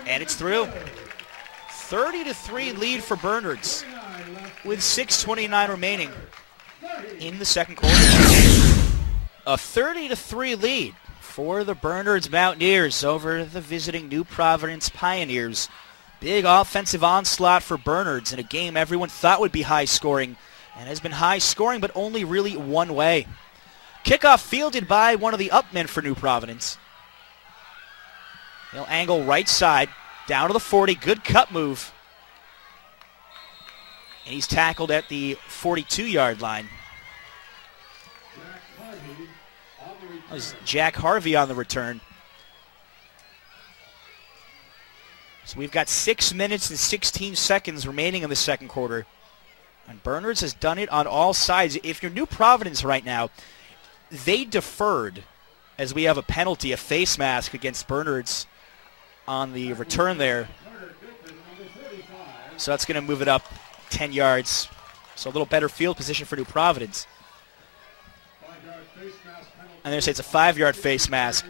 And it's through. 30-3 lead for Bernards with 6:29 remaining in the second quarter. A 30-3 lead for the Bernards Mountaineers over the visiting New Providence Pioneers. Big offensive onslaught for Bernards in a game everyone thought would be high scoring and has been high scoring but only really one way. Kickoff fielded by one of the upmen for New Providence. He'll angle right side down to the 40. Good cut move. And he's tackled at the 42-yard line. That was Jack Harvey on the return. So we've got 6 minutes and 16 seconds remaining in the second quarter. And Bernards has done it on all sides. If you're New Providence right now, they deferred as we have a penalty, a face mask against Bernards on the return there. So that's going to move it up 10 yards. So a little better field position for New Providence. And they say it's a 5-yard face mask.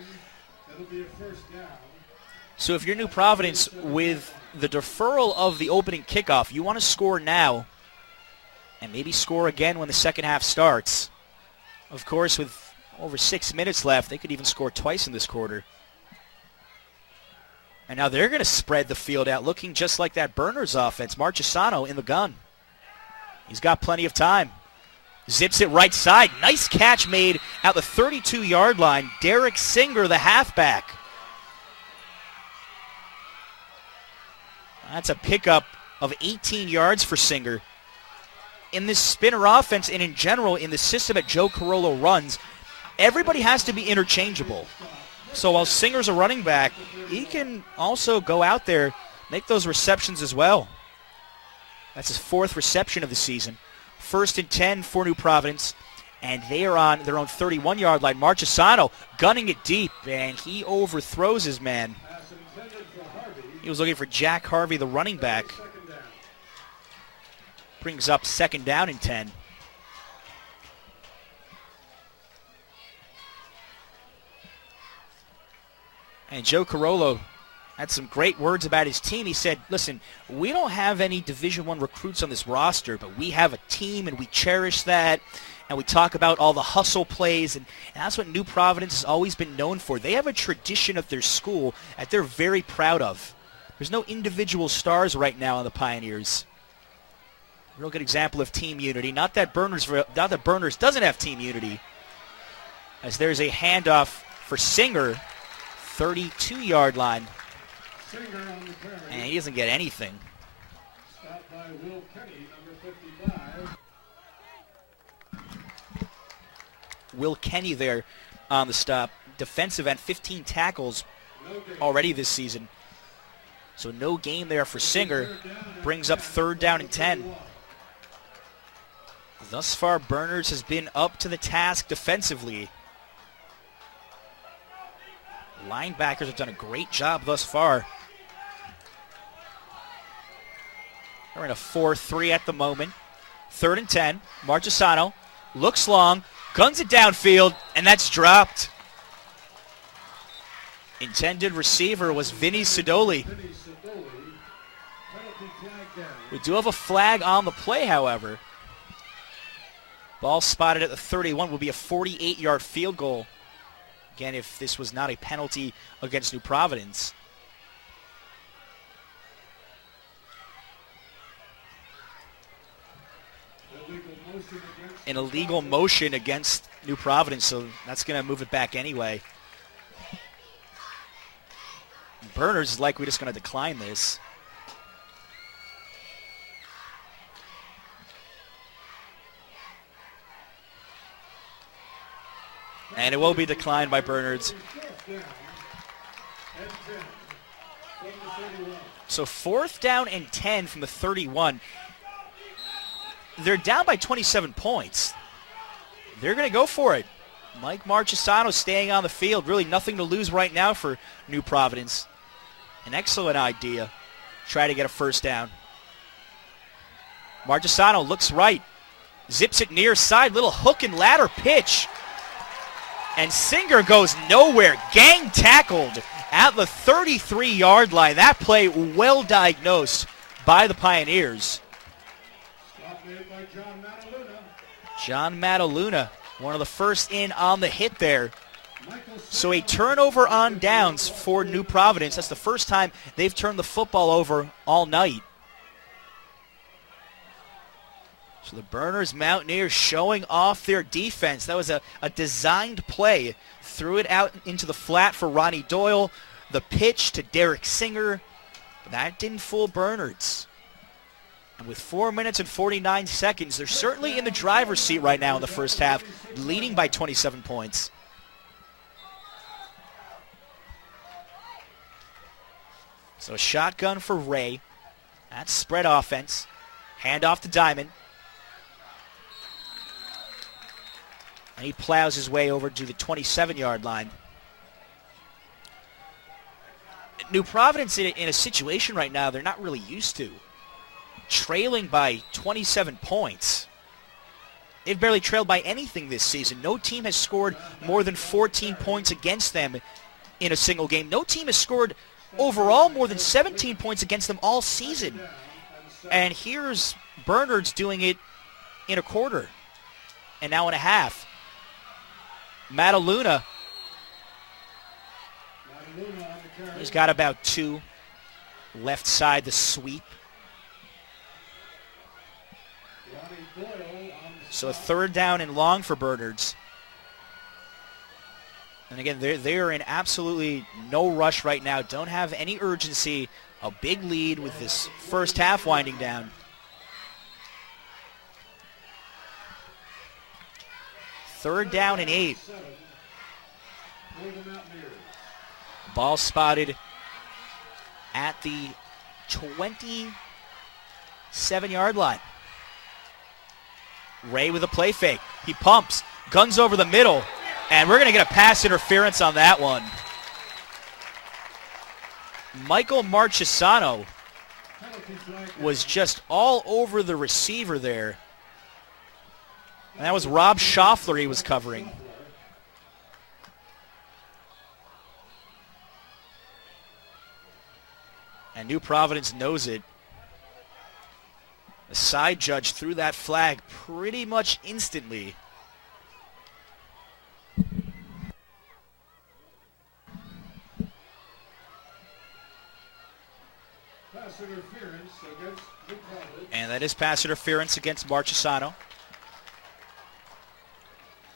So if you're New Providence, with the deferral of the opening kickoff, you want to score now and maybe score again when the second half starts. Of course, with over 6 minutes left, they could even score twice in this quarter. And now they're going to spread the field out, looking just like that Bernards offense. Marchesano in the gun. He's got plenty of time. Zips it right side. Nice catch made at the 32-yard line. Derek Singer, the halfback. That's a pickup of 18 yards for Singer. In this spinner offense and in general in the system that Joe Carollo runs, everybody has to be interchangeable. So while Singer's a running back, he can also go out there, make those receptions as well. That's his 4th reception of the season. 1st and 10 for New Providence, and they are on their own 31-yard line. Marchesano gunning it deep, and he overthrows his man. He was looking for Jack Harvey, the running back. Brings up 2nd down and 10. And Joe Carollo had some great words about his team. He said, listen, we don't have any Division I recruits on this roster, but we have a team and we cherish that. And we talk about all the hustle plays, and that's what New Providence has always been known for. They have a tradition at their school that they're very proud of. There's no individual stars right now on the Pioneers. Real good example of team unity. Not that Bernards doesn't have team unity. As there's a handoff for Singer, 32-yard line. And he doesn't get anything. Stopped by Will Kenny, number 55. Will Kenny there on the stop. Defensive end, 15 tackles already this season. So no gain there for Singer. Brings up 3rd down and 10. Thus far, Bernards has been up to the task defensively. Linebackers have done a great job thus far. They're in a 4-3 at the moment. 3rd and 10. Marchesano looks long, guns it downfield, and that's dropped. Intended receiver was Vinny Sidoli. We do have a flag on the play, however. Ball spotted at the 31 will be a 48-yard field goal Again, if this was not a penalty against New Providence. An illegal motion against New Providence, so that's going to move it back anyway. Berners is likely just going to decline this. And it will be declined by Bernards. So 4th down and 10 from the 31. They're down by 27 points. They're going to go for it. Mike Marchesano staying on the field. Really nothing to lose right now for New Providence. An excellent idea. Try to get a 1st down. Marchesano looks right. Zips it near side. Little hook and ladder pitch. And Singer goes nowhere. Gang tackled at the 33-yard line. That play well diagnosed by the Pioneers. John Mataluna, one of the first in on the hit there. So a turnover on downs for New Providence. That's the first time they've turned the football over all night. So the Berners Mountaineers showing off their defense. That was a designed play. Threw it out into the flat for Ronnie Doyle. The pitch to Derek Singer. But that didn't fool Bernards. And with 4 minutes and 49 seconds, they're certainly in the driver's seat right now in the first half, leading by 27 points. So a shotgun for Ray. That's spread offense. Hand off to Diamond. And he plows his way over to the 27-yard line. New Providence in a situation right now they're not really used to. Trailing by 27 points. They've barely trailed by anything this season. No team has scored more than 14 points against them in a single game. No team has scored overall more than 17 points against them all season. And here's Bernards doing it in a quarter and now in a half. Mataluna, he's got about 2. Left side, the sweep. So a 3rd down and long for Bernards. And again, they're in absolutely no rush right now. Don't have any urgency. A big lead with this first half winding down. Third down and 8. Ball spotted at the 27-yard line. Ray with a play fake. He pumps, guns over the middle, and we're going to get a pass interference on that one. Michael Marchesano was just all over the receiver there. And that was Rob Schaffler he was covering. And New Providence knows it. The side judge threw that flag pretty much instantly. And that is pass interference against Marchesano.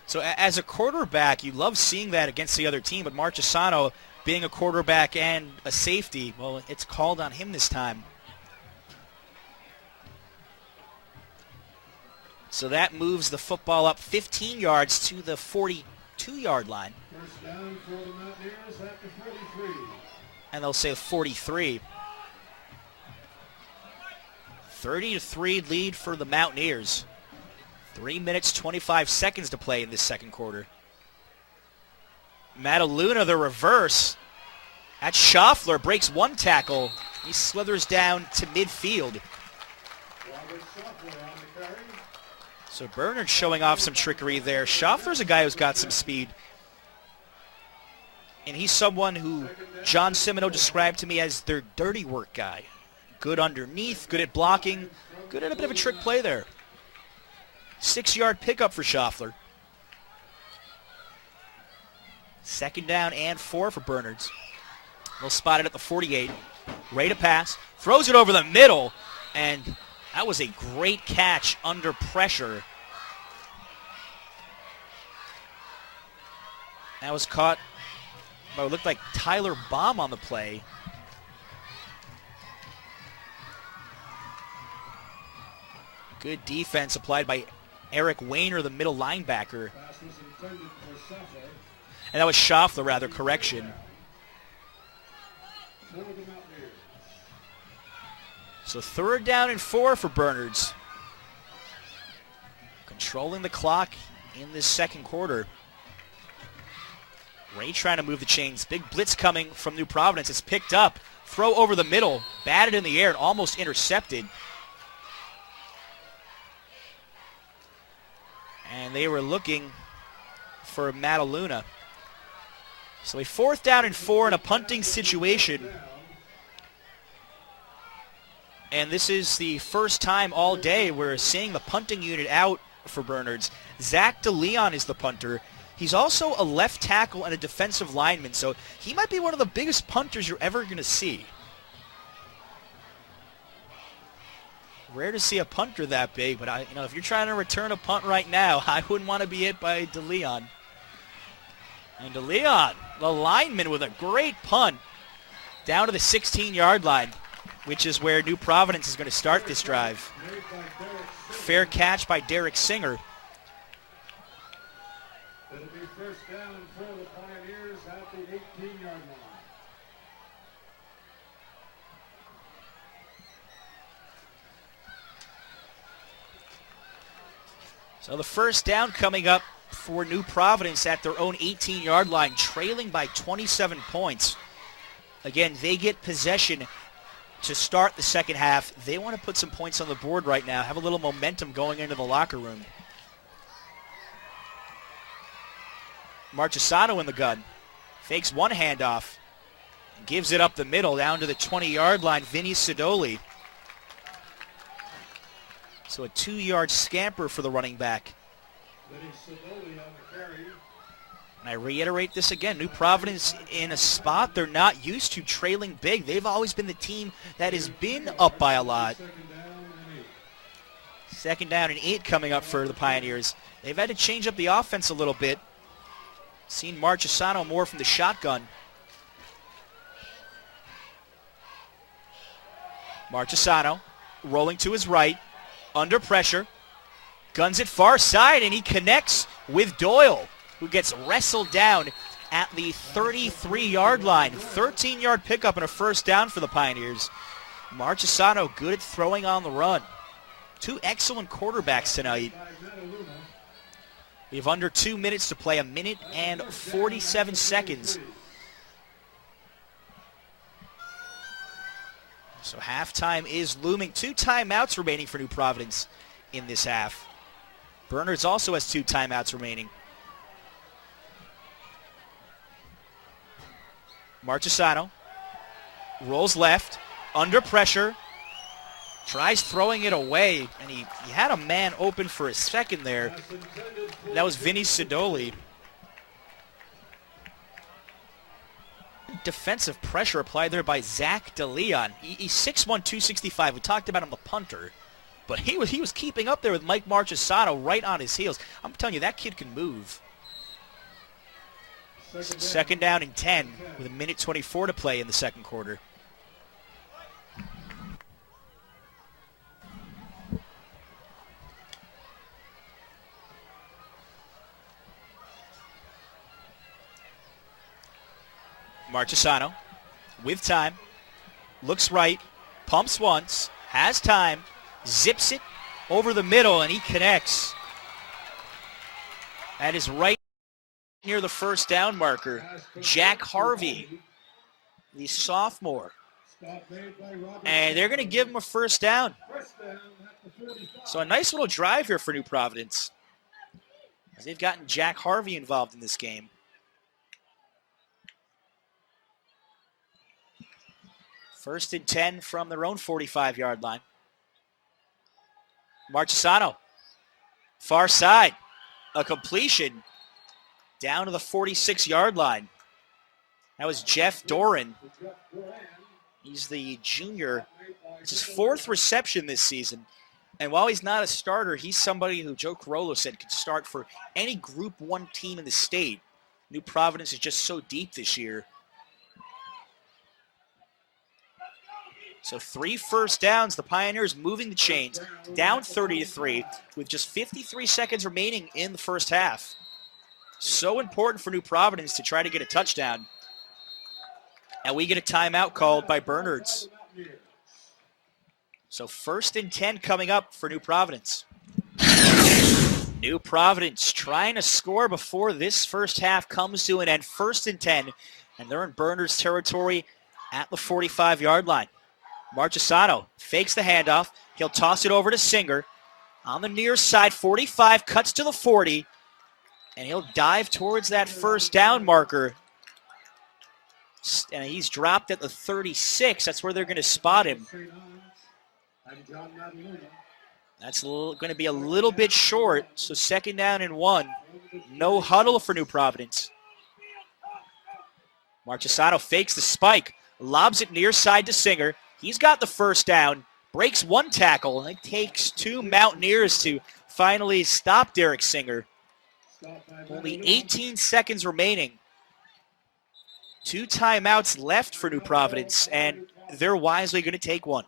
So as a quarterback, you love seeing that against the other team, but Marchesano, being a quarterback and a safety, well, it's called on him this time. So that moves the football up 15 yards to the 42-yard line. First down for the Mountaineers at the 43. And they'll say 43. 30-3 lead for the Mountaineers. 3 minutes, 25 seconds to play in this second quarter. Mataluna, the reverse. At Schaffler, breaks one tackle. He slithers down to midfield. So Bernard showing off some trickery there. Schaffler's a guy who's got some speed. And he's someone who John Simino described to me as their dirty work guy. Good underneath, good at blocking, good at a bit of a trick play there. 6-yard pickup for Schaffler. Second down and 4 for Bernards. They'll spot it at the 48. Ready to pass. Throws it over the middle. And that was a great catch under pressure. That was caught by what looked like Tyler Baum on the play. Good defense applied by Eric Wayner, the middle linebacker. And that was Schaffler, rather, correction. So third down and 4 for Bernards. Controlling the clock in this second quarter. Ray trying to move the chains. Big blitz coming from New Providence. It's picked up. Throw over the middle. Batted in the air and almost intercepted. And they were looking for Mataluna. So a fourth down and 4 in a punting situation. And this is the first time all day we're seeing the punting unit out for Bernards. Zach DeLeon is the punter. He's also a left tackle and a defensive lineman, so he might be one of the biggest punters you're ever going to see. Rare to see a punter that big, but if you're trying to return a punt right now, I wouldn't want to be hit by DeLeon. And DeLeon, the lineman, with a great punt down to the 16-yard line, which is where New Providence is going to start this drive. Fair catch by Derek Singer. It'll be first down for the Pioneers at the 18-yard line. So the first down coming up for New Providence at their own 18-yard line, trailing by 27 points. Again, they get possession to start the second half. They want to put some points on the board right now, have a little momentum going into the locker room. Marchesano in the gun. Fakes one handoff. Gives it up the middle down to the 20-yard line. Vinny Sidoli. So a 2-yard scamper for the running back. And I reiterate this again. New Providence in a spot they're not used to, trailing big. They've always been the team that has been up by a lot. Second down and 8 coming up for the Pioneers. They've had to change up the offense a little bit. Seen Marchesano more from the shotgun. Marchesano rolling to his right, under pressure, guns it far side, and he connects with Doyle, who gets wrestled down at the 33-yard line. 13-yard pickup and a first down for the Pioneers. Marchesano good at throwing on the run. Two excellent quarterbacks tonight. We have under 2 minutes to play, 1 minute and 47 seconds. So halftime is looming. 2 timeouts remaining for New Providence in this half. Bernards also has 2 timeouts remaining. Marchesano rolls left, under pressure, tries throwing it away, and he had a man open for a second there. That was Vinny Sidoli. Defensive pressure applied there by Zach DeLeon. He's 6'1", 265. We talked about him, the punter. But he was keeping up there with Mike Marchesano right on his heels. I'm telling you, that kid can move. Second down and 10 with 1 minute 24 to play in the second quarter. Marchesano with time, looks right, pumps once, has time, zips it over the middle, and he connects. That is right near the first down marker. Jack Harvey, the sophomore. And they're going to give him a first down. So a nice little drive here for New Providence, as they've gotten Jack Harvey involved in this game. First and 10 from their own 45-yard line. Marchesano, far side, a completion down to the 46-yard line. That was Jeff Doran. He's the junior. It's his 4th reception this season. And while he's not a starter, he's somebody who Joe Carollo said could start for any Group 1 team in the state. New Providence is just so deep this year. So 3 first downs. The Pioneers moving the chains, down 30-3 with just 53 seconds remaining in the first half. So important for New Providence to try to get a touchdown. And we get a timeout called by Bernards. So 1st and 10 coming up for New Providence. New Providence trying to score before this first half comes to an end. 1st and 10, and they're in Bernards territory at the 45-yard line. Marchesano fakes the handoff. He'll toss it over to Singer. On the near side, 45, cuts to the 40, and he'll dive towards that first down marker. And he's dropped at the 36. That's where they're going to spot him. That's going to be a little bit short, so 2nd down and 1. No huddle for New Providence. Marchesano fakes the spike, lobs it near side to Singer. He's got the first down, breaks 1 tackle, and it takes 2 Mountaineers to finally stop Derek Singer. Only 18 seconds remaining. 2 timeouts left for New Providence, and they're wisely going to take one.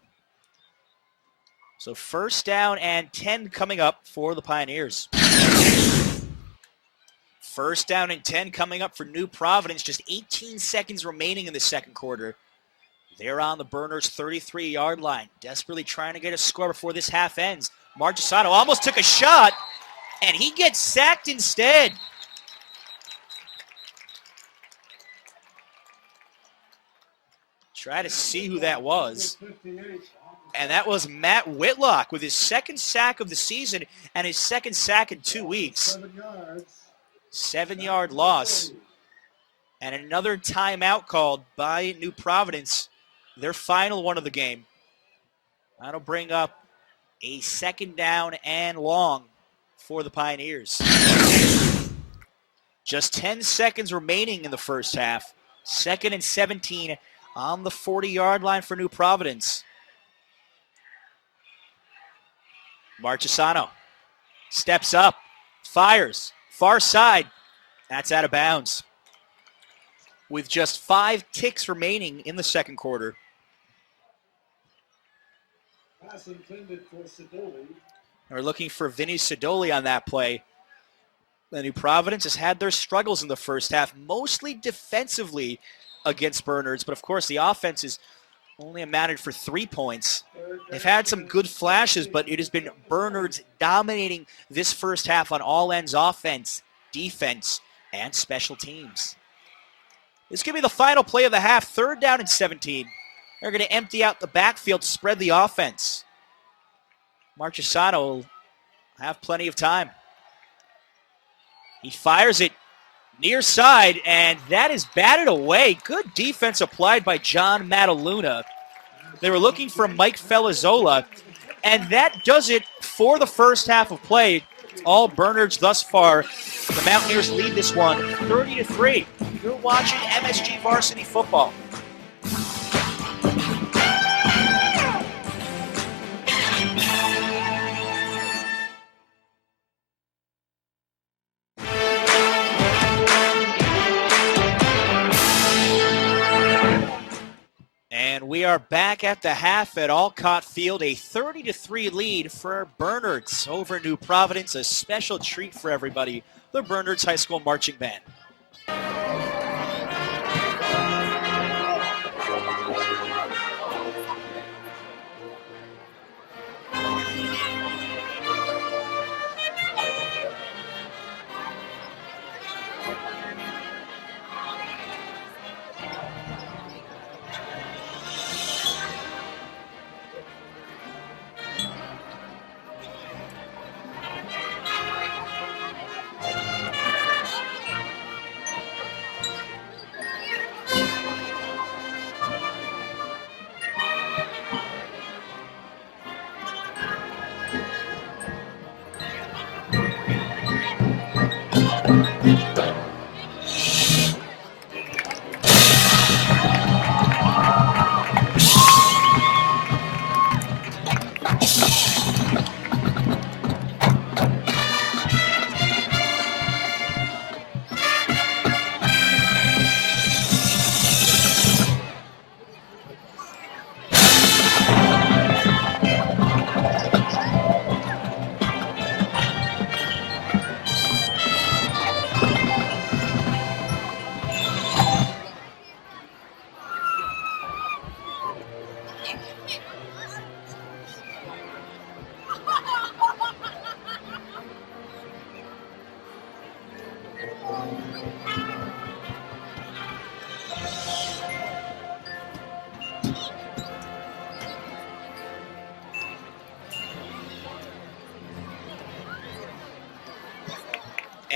So 1st down and 10 coming up for the Pioneers. 1st down and 10 coming up for New Providence. Just 18 seconds remaining in the second quarter. They're on the Bernards 33-yard line, desperately trying to get a score before this half ends. Marchesano almost took a shot, and he gets sacked instead. Try to see who that was. And that was Matt Whitlock with his 2nd sack of the season and his 2nd sack in 2 weeks. 7-yard loss. And another timeout called by New Providence, their final one of the game. That'll bring up a 2nd down and long for the Pioneers. Just 10 seconds remaining in the first half. 2nd and 17 on the 40-yard line for New Providence. Marchesano steps up, fires, far side. That's out of bounds. With just 5 ticks remaining in the second quarter. Pass intended for Sidoli. We're looking for Vinny Sidoli on that play. The New Providence has had their struggles in the first half, mostly defensively against Bernards, but of course the offense is only amounted for 3 points. They've had some good flashes, but it has been Bernards dominating this first half on all ends: offense, defense, and special teams. This could be the final play of the half. 3rd down and 17. They're going to empty out the backfield to spread the offense. Marchesano will have plenty of time. He fires it near side, and that is batted away. Good defense applied by John Mataluna. They were looking for Mike Felizzola, and that does it for the first half of play. All Bernards thus far. The Mountaineers lead this one 30-3. You're watching MSG Varsity Football. And we are back at the half at Alcott Field, a 30-3 lead for Bernards over New Providence, a special treat for everybody, the Bernards High School Marching Band.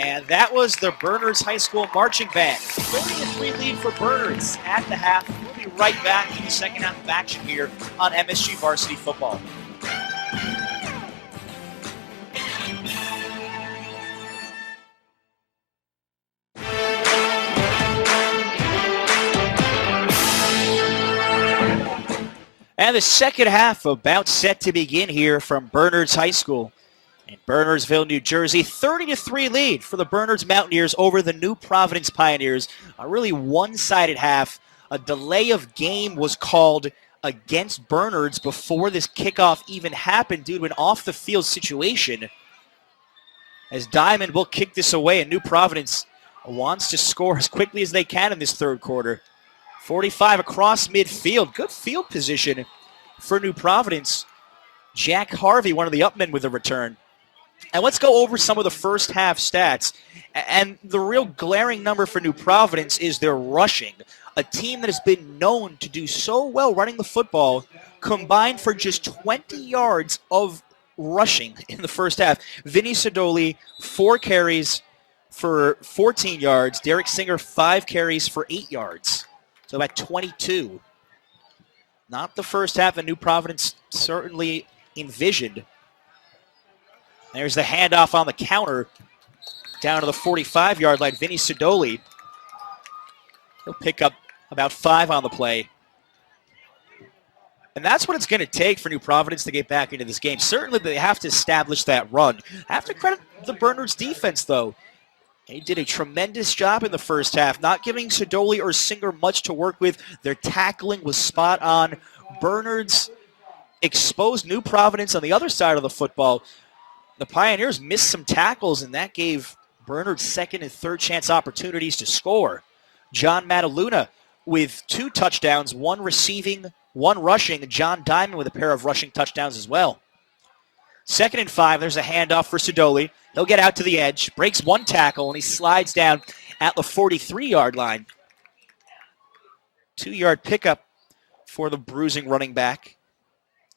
And that was the Bernards High School Marching Band. 30-3 lead for Bernards at the half. We'll be right back in the second half of action here on MSG Varsity Football. And the second half about set to begin here from Bernards High School in Bernardsville, New Jersey. 30-3 lead for the Bernards Mountaineers over the New Providence Pioneers. A really one-sided half. A delay of game was called against Bernards before this kickoff even happened due to an off-the-field situation. As Diamond will kick this away, and New Providence wants to score as quickly as they can in this third quarter. 45 across midfield. Good field position for New Providence. Jack Harvey, one of the upmen, with a return. And let's go over some of the first half stats. And the real glaring number for New Providence is their rushing. A team that has been known to do so well running the football, combined for just 20 yards of rushing in the first half. Vinny Sidoli, 4 carries for 14 yards. Derek Singer, 5 carries for 8 yards. So about 22. Not the first half that New Providence certainly envisioned. There's the handoff on the counter down to the 45-yard line. Vinny Sidoli. He'll pick up about 5 on the play. And that's what it's going to take for New Providence to get back into this game. Certainly they have to establish that run. I have to credit the Bernards defense, though. They did a tremendous job in the first half, not giving Sidoli or Singer much to work with. Their tackling was spot on. Bernards exposed New Providence on the other side of the football. The Pioneers missed some tackles, and that gave Bernards second and third chance opportunities to score. John Mataluna with 2 touchdowns, 1 receiving, 1 rushing, and John Diamond with a pair of rushing touchdowns as well. 2nd and 5, there's a handoff for Sidoli. He'll get out to the edge, breaks 1 tackle, and he slides down at the 43-yard line. 2-yard pickup for the bruising running back.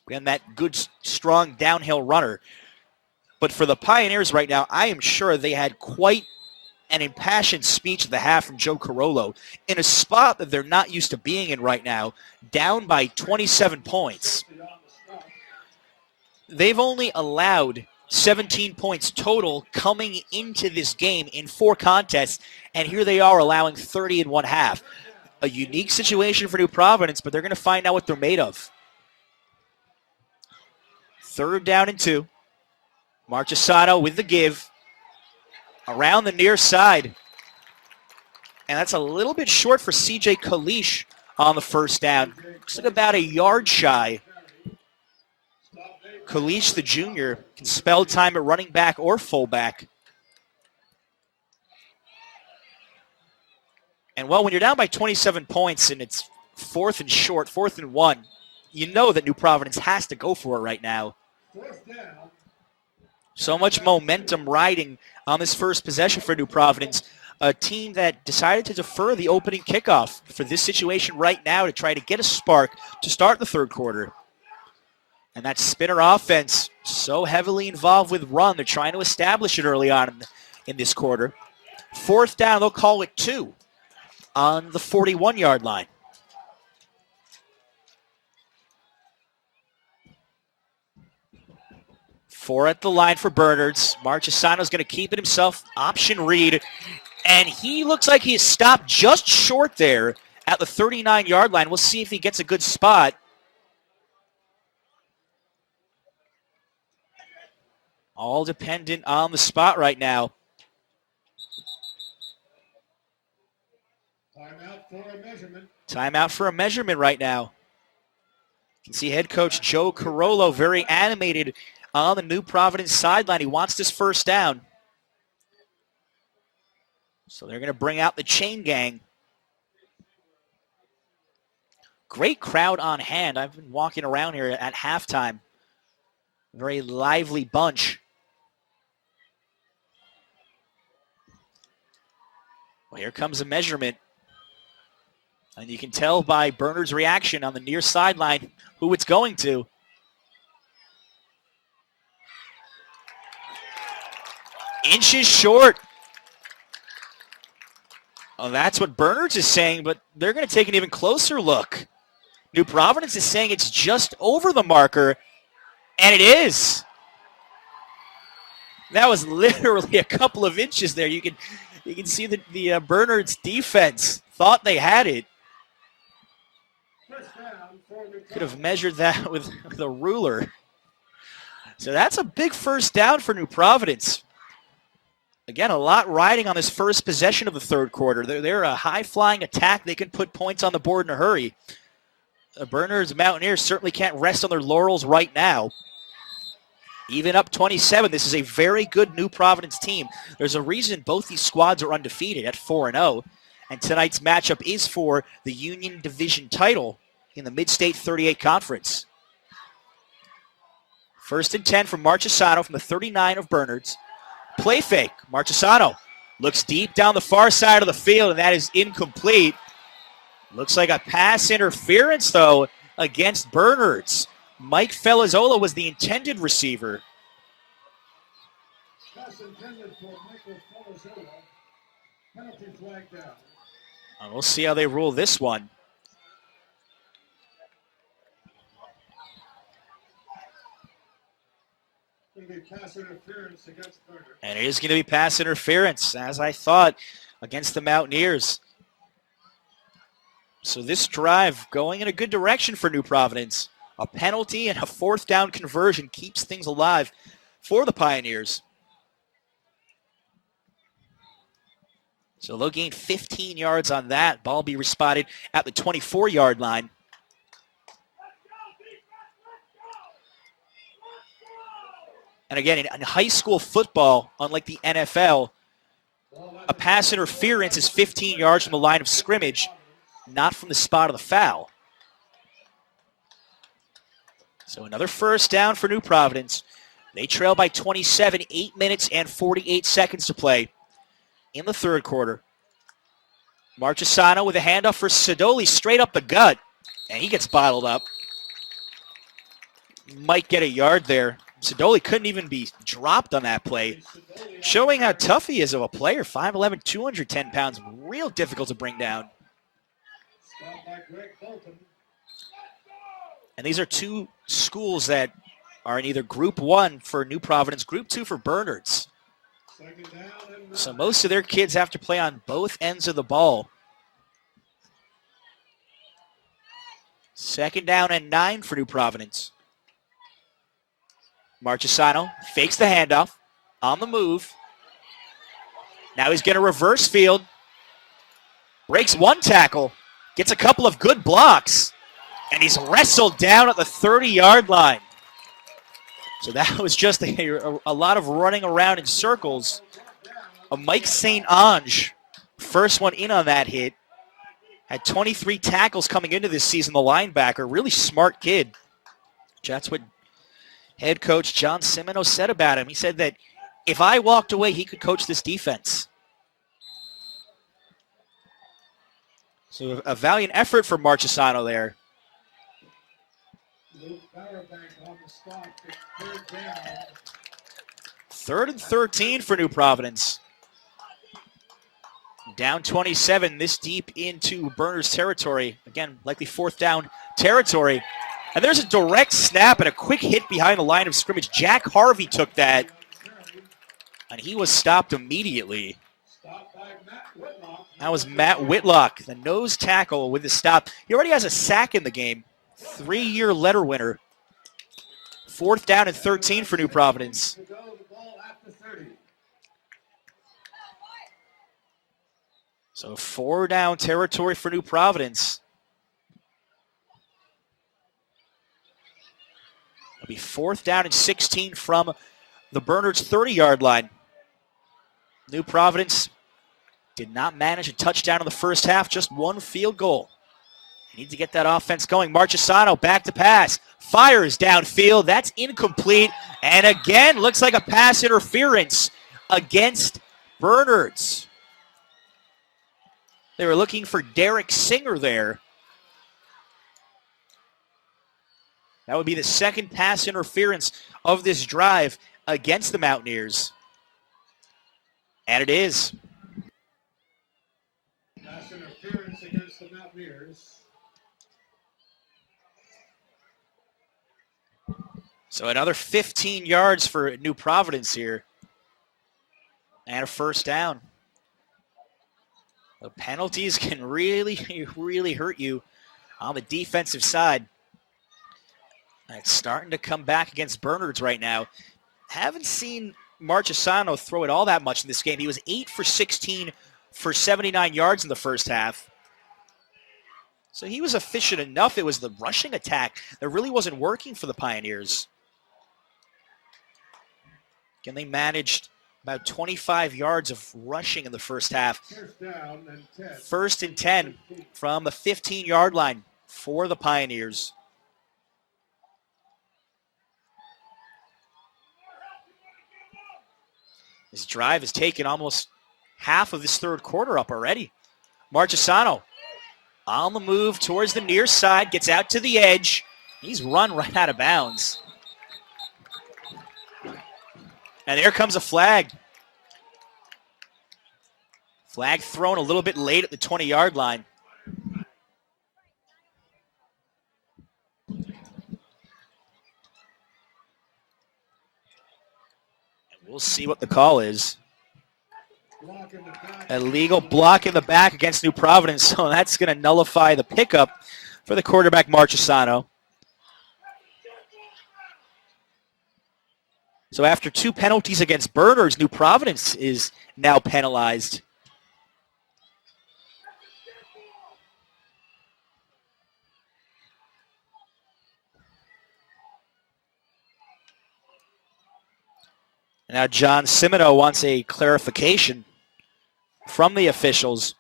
And that good, strong downhill runner. But for the Pioneers right now, I am sure they had quite an impassioned speech at the half from Joe Carollo in a spot that they're not used to being in right now, down by 27 points. They've only allowed 17 points total coming into this game in 4 contests, and here they are allowing 30 in one half. A unique situation for New Providence, but they're going to find out what they're made of. 3rd down and 2. Marchesano with the give. Around the near side. And that's a little bit short for C.J. Kalish on the first down. Looks like about a yard shy. Kalish, the junior, can spell time at running back or fullback. And, well, when you're down by 27 points and it's 4th and short, 4th and 1, you know that New Providence has to go for it right now. So much momentum riding on this first possession for New Providence. A team that decided to defer the opening kickoff for this situation right now to try to get a spark to start the third quarter. And that spinner offense so heavily involved with run. They're trying to establish it early on in this quarter. 4th down, they'll call it 2 on the 41-yard line. Four at the line for Bernards. Marchesano's going to keep it himself. Option read. And he looks like he is stopped just short there at the 39-yard line. We'll see if he gets a good spot. All dependent on the spot right now. Timeout for a measurement. Timeout for a measurement right now. You can see head coach Joe Carollo very animated on the New Providence sideline. He wants this first down. So they're going to bring out the chain gang. Great crowd on hand. I've been walking around here at halftime. Very lively bunch. Well, here comes a measurement. And you can tell by Bernard's reaction on the near sideline who it's going to. Inches short. Oh, that's what Bernard's is saying, but they're going to take an even closer look. New Providence is saying it's just over the marker, and it is. That was literally a couple of inches there. You can see the Bernard's defense thought they had it. Could have measured that with a ruler. So that's a big first down for New Providence. Again, a lot riding on this first possession of the third quarter. They're a high-flying attack. They can put points on the board in a hurry. Bernard's Mountaineers certainly can't rest on their laurels right now. Even up 27, this is a very good New Providence team. There's a reason both these squads are undefeated at 4-0. And tonight's matchup is for the Union Division title in the Mid-State 38 Conference. 1st and 10 from Marchesano from the 39 of Bernard's. Play fake. Marchesano looks deep down the far side of the field, and that is incomplete. Looks like a pass interference, though, against Bernard's. Mike Felizzola was the intended receiver. Pass intended for Michael Felizzola. Penalty flag down. And we'll see how they rule this one. Pass interference against Bernard. And it is going to be pass interference, as I thought, against the Mountaineers. So this drive going in a good direction for New Providence. A penalty and a 4th down conversion keeps things alive for the Pioneers. So they'll gain 15 yards on that. Ball be respotted at the 24-yard line. And again, in high school football, unlike the NFL, a pass interference is 15 yards from the line of scrimmage, not from the spot of the foul. So another first down for New Providence. They trail by 27, 8 minutes and 48 seconds to play in the third quarter. Marchesano with a handoff for Sidoli straight up the gut, and he gets bottled up. Might get a yard there. Sidoli couldn't even be dropped on that play, showing how tough he is of a player. 5'11", 210 pounds, real difficult to bring down. And these are two schools that are in either Group 1 for New Providence, Group 2 for Bernard's. So most of their kids have to play on both ends of the ball. 2nd down and 9 for New Providence. Marchesano fakes the handoff, on the move. Now he's going to reverse field. Breaks one tackle, gets a couple of good blocks, and he's wrestled down at the 30-yard line. So that was just a lot of running around in circles. Mike St. Ange, first one in on that hit. Had 23 tackles coming into this season, the linebacker. Really smart kid. That's what head coach John Simino said about him. He said that if I walked away, he could coach this defense. So a valiant effort for Marchesano there. 3rd and 13 for New Providence. Down 27, this deep into Bernard's territory. Again, likely 4th down territory. And there's a direct snap and a quick hit behind the line of scrimmage. Jack Harvey took that, and he was stopped immediately. That was Matt Whitlock, the nose tackle with the stop. He already has a sack in the game. 3-year letter winner. 4th down and 13 for New Providence. So 4 down territory for New Providence. It'll be 4th down and 16 from the Bernard's 30-yard line. New Providence did not manage a touchdown in the first half, just one field goal. They need to get that offense going. Marchesano back to pass. Fires downfield. That's incomplete. And again, looks like a pass interference against Bernard's. They were looking for Derek Singer there. That would be the second pass interference of this drive against the Mountaineers. And it is. Pass interference against the Mountaineers. So another 15 yards for New Providence here. And a first down. The penalties can really, really hurt you on the defensive side. It's starting to come back against Bernards right now. Haven't seen Marchesano throw it all that much in this game. He was 8 for 16 for 79 yards in the first half. So he was efficient enough. It was the rushing attack that really wasn't working for the Pioneers. Again, they managed about 25 yards of rushing in the first half. First and 10 from the 15-yard line for the Pioneers. This drive has taken almost half of this third quarter up already. Marchesano on the move towards the near side, gets out to the edge. He's run right out of bounds. And there comes a flag. Flag thrown a little bit late at the 20-yard line. We'll see what the call is. Illegal block in the back against New Providence, so that's going to nullify the pickup for the quarterback, Marchesano. So after 2 penalties against Bernards, New Providence is now penalized. Now John Cimino wants a clarification from the officials.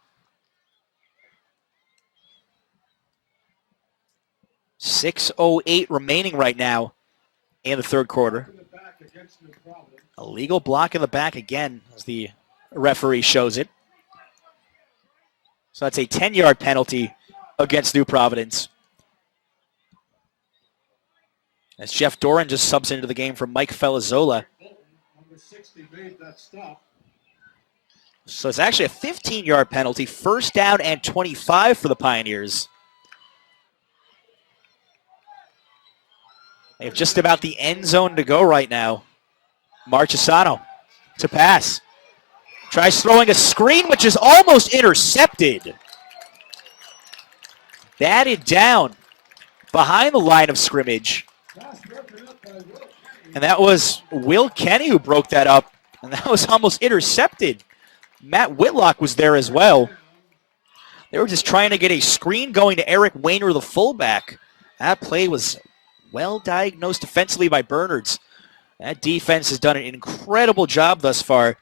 6:08 remaining right now in the third quarter. A legal block in the back again, as the referee shows it. So that's a 10-yard penalty against New Providence. As Jeff Doran just subs into the game for Mike Felizzola. So it's actually a 15-yard penalty, first down and 25 for the Pioneers. They have just about the end zone to go right now. Marchesano to pass. Tries throwing a screen, which is almost intercepted. Batted down behind the line of scrimmage. And that was Will Kenny who broke that up. And that was almost intercepted. Matt Whitlock was there as well. They were just trying to get a screen going to Eric Wayner, the fullback. That play was well diagnosed defensively by Bernards. That defense has done an incredible job thus far.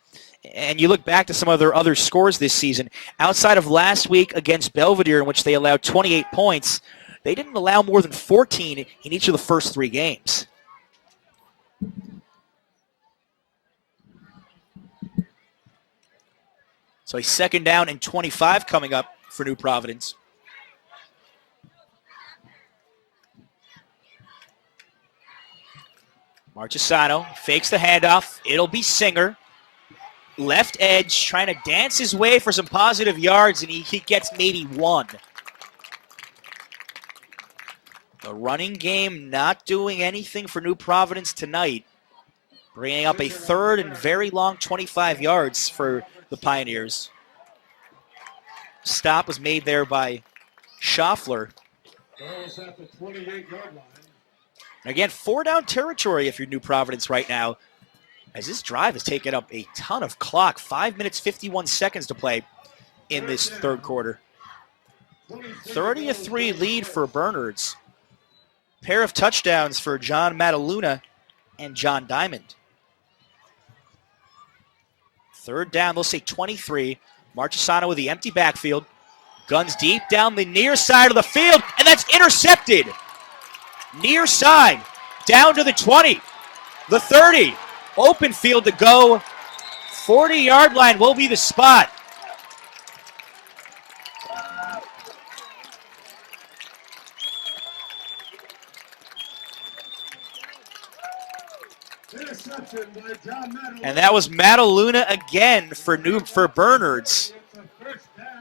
And you look back to some of their other scores this season. Outside of last week against Belvedere, in which they allowed 28 points, they didn't allow more than 14 in each of the first 3 games. So a second down and 25 coming up for New Providence. Marchesano fakes the handoff. It'll be Singer. Left edge, trying to dance his way for some positive yards, and he gets maybe 1. The running game not doing anything for New Providence tonight. Bringing up a third and very long 25 yards for the Pioneers. Stop was made there by Schaffler. Again, 4-down territory if you're New Providence right now, as this drive has taken up a ton of clock. 5 minutes, 51 seconds to play in this third quarter. 30-3 lead for Bernards. Pair of touchdowns for John Mataluna and John Diamond. Third down, they'll say 23. Marchesano with the empty backfield. Guns deep down the near side of the field, and that's intercepted. Near side, down to the 20, the 30. Open field to go. 40-yard line will be the spot. Interception by John Mataluna. And that was Mataluna again for Bernards.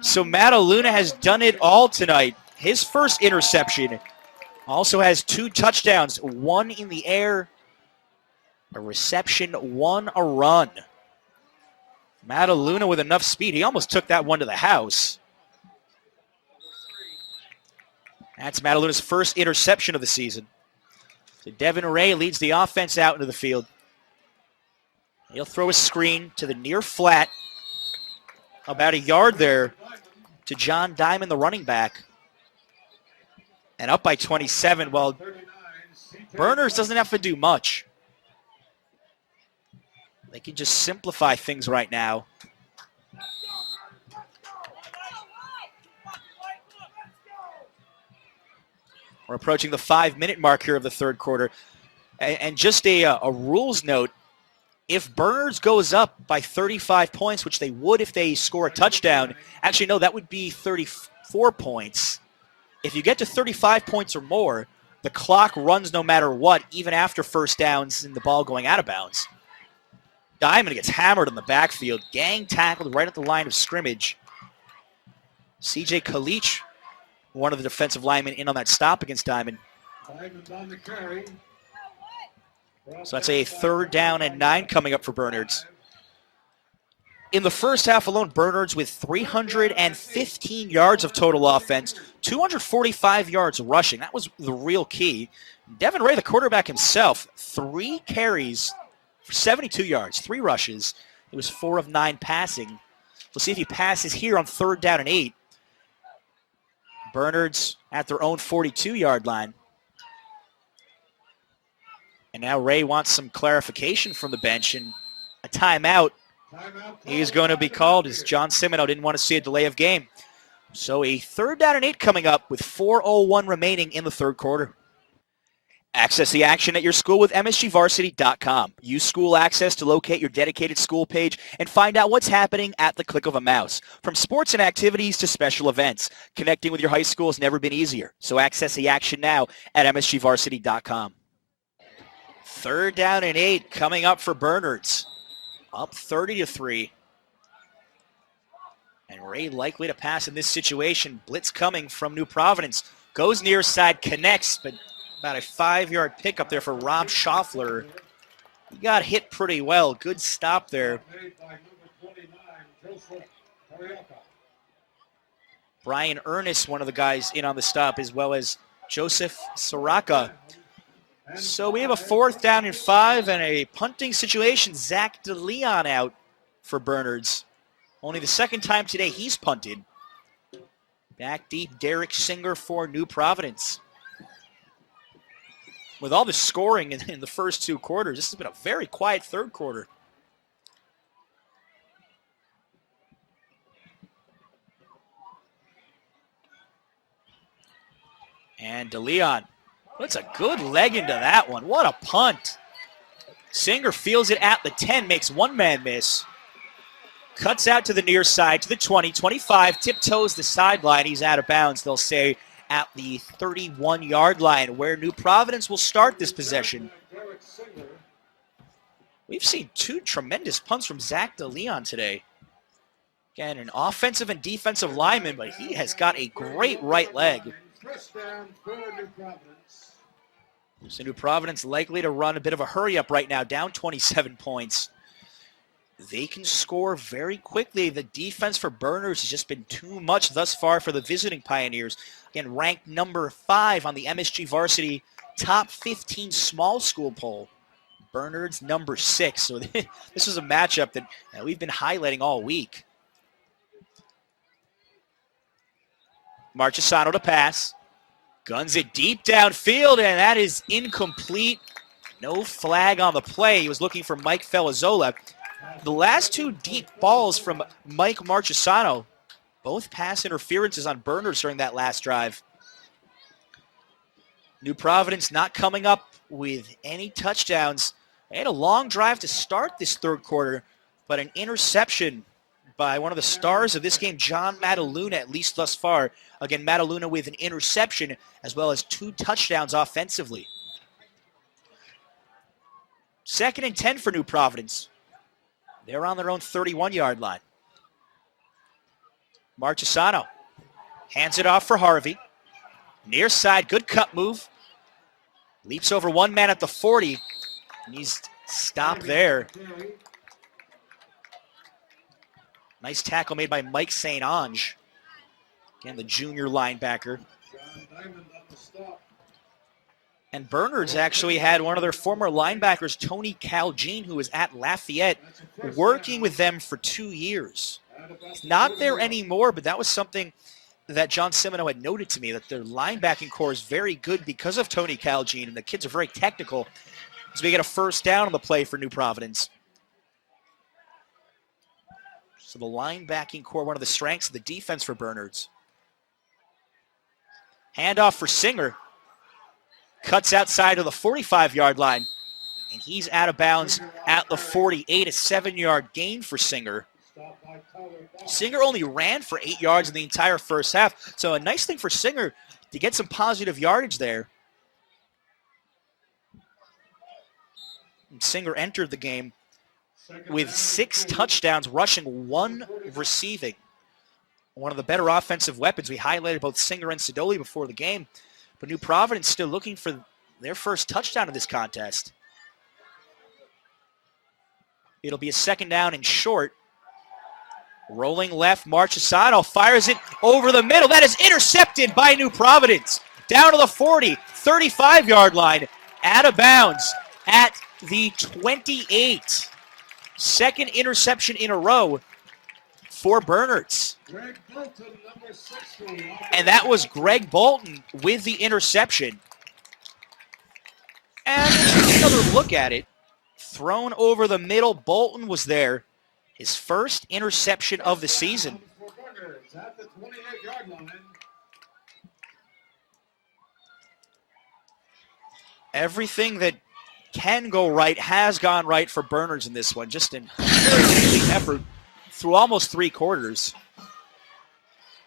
So Mataluna has done it all tonight. His first interception. Also has 2 touchdowns, 1 in the air, a reception, 1 a run. Mataluna with enough speed. He almost took that one to the house. That's Mataluna's first interception of the season. So Devin Ray leads the offense out into the field. He'll throw a screen to the near flat. About a yard there to John Diamond, the running back. And up by 27. Well, Berners doesn't have to do much. They can just simplify things right now. We're approaching the 5-minute mark here of the third quarter. And just a rules note, if Berners goes up by 35 points, which they would if they score a touchdown, actually, no, that would be 34 points. If you get to 35 points or more, the clock runs no matter what, even after first downs and the ball going out of bounds. Diamond gets hammered in the backfield. Gang tackled right at the line of scrimmage. C.J. Kalich, one of the defensive linemen, in on that stop against Diamond. Diamond on the carry. So that's a 3rd down and 9 coming up for Bernards. In the first half alone, Bernards with 315 yards of total offense, 245 yards rushing. That was the real key. Devin Ray, the quarterback himself, 3 carries for 72 yards, 3 rushes. It was 4 of 9 passing. We'll see if he passes here on 3rd down and 8. Bernards at their own 42-yard line. And now Ray wants some clarification from the bench, and a timeout is going to be called as John Simino didn't want to see a delay of game. So a 3rd down and 8 coming up with 4:01 remaining in the third quarter. Access the action at your school with MSGVarsity.com. Use school access to locate your dedicated school page and find out what's happening at the click of a mouse. From sports and activities to special events, connecting with your high school has never been easier. So access the action now at MSGVarsity.com. 3rd down and 8 coming up for Bernards. Up 30-3. And Ray likely to pass in this situation. Blitz coming from New Providence. Goes near side, connects, but about a 5-yard pickup there for Rob Schaffler. He got hit pretty well. Good stop there. Brian Ernest, one of the guys in on the stop, as well as Joseph Soraka. So we have a 4th down and 5 and a punting situation. Zach DeLeon out for Bernards. Only the 2nd time today he's punted. Back deep, Derek Singer for New Providence. With all the scoring in the first 2 quarters, this has been a very quiet third quarter. And DeLeon puts a good leg into that one. What a punt. Singer feels it at the 10, makes one man miss. Cuts out to the near side to the 20, 25, tiptoes the sideline. He's out of bounds, they'll say, at the 31-yard line, where New Providence will start this possession. We've seen 2 tremendous punts from Zach DeLeon today. Again, an offensive and defensive lineman, but he has got a great right leg. So New Providence likely to run a bit of a hurry-up right now, down 27 points. They can score very quickly. The defense for Berners has just been too much thus far for the visiting Pioneers. Again, ranked number 5 on the MSG Varsity Top 15 Small School poll. Bernard's number 6. So this is a matchup that we've been highlighting all week. Marchesano to pass. Guns it deep downfield, and that is incomplete. No flag on the play. He was looking for Mike Felizzola. The last 2 deep balls from Mike Marchesano, both pass interferences on Berners during that last drive. New Providence not coming up with any touchdowns. They had a long drive to start this third quarter, but an interception by one of the stars of this game, John Mataluna, at least thus far. Again, Mataluna with an interception as well as 2 touchdowns offensively. 2nd and 10 for New Providence. They're on their own 31-yard line. Marchesano hands it off for Harvey. Near side, good cut move. Leaps over one man at the 40. And he's stopped there. Nice tackle made by Mike St. Ange. Again, the junior linebacker. And Bernard's actually had one of their former linebackers, Tony Caljean, who was at Lafayette, working with them for 2 years. He's not there anymore, but that was something that John Simino had noted to me, that their linebacking core is very good because of Tony Caljean, and the kids are very technical. So we get a first down on the play for New Providence. So the linebacking core, one of the strengths of the defense for Bernards. Handoff for Singer. Cuts outside of the 45-yard line. And he's out of bounds at the 48, a 7-yard gain for Singer. Singer only ran for 8 yards in the entire first half. So a nice thing for Singer to get some positive yardage there. And Singer entered the game with 6 touchdowns, rushing 1 receiving. One of the better offensive weapons. We highlighted both Singer and Sidoli before the game. But New Providence still looking for their first touchdown of this contest. It'll be a 2nd down and short. Rolling left, Marchesano fires it over the middle. That is intercepted by New Providence. Down to the 40, 35-yard line. Out of bounds at the 28. 2nd interception in a row for Bernards. And that was Greg Bolton with the interception. And another look at it. Thrown over the middle. Bolton was there. His first interception of the season. Everything that can go right has gone right for Bernards in this one. Just a very complete effort through almost 3 quarters.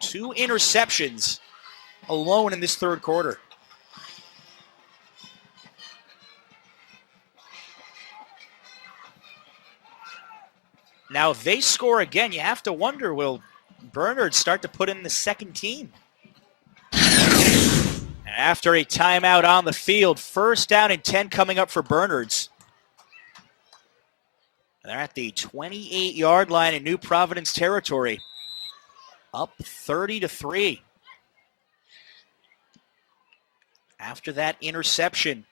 2 interceptions alone in this 3rd quarter. Now, if they score again, you have to wonder, will Bernard start to put in the 2nd team? And after a timeout on the field, 1st down and 10 coming up for Bernards. They're at the 28-yard line in New Providence territory. Up 30-3. After that interception.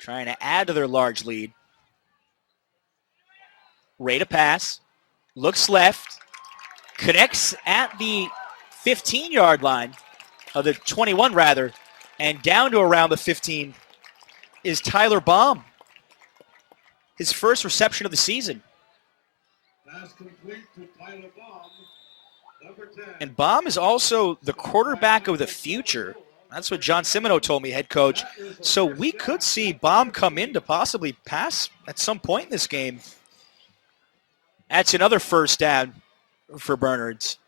Trying to add to their large lead. Ray to pass. Looks left. Connects at the 15-yard line. Of the 21, rather. And down to around the 15 is Tyler Baum. His first reception of the season. Pass complete to Tyler Baum, number 10. And Baum is also the quarterback of the future. That's what John Simino told me, head coach. So we could see Baum come in to possibly pass at some point in this game. That's another 1st down for Bernards.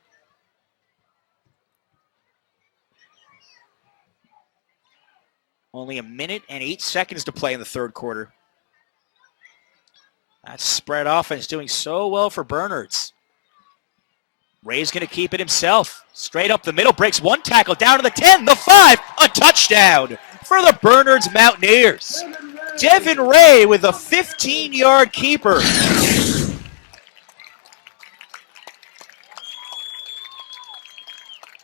Only 1 minute and 8 seconds to play in the 3rd quarter. That spread offense doing so well for Bernards. Ray's going to keep it himself. Straight up the middle, breaks 1 tackle, down to the 10, the 5, a touchdown for the Bernards Mountaineers. Devin Ray with a 15-yard keeper.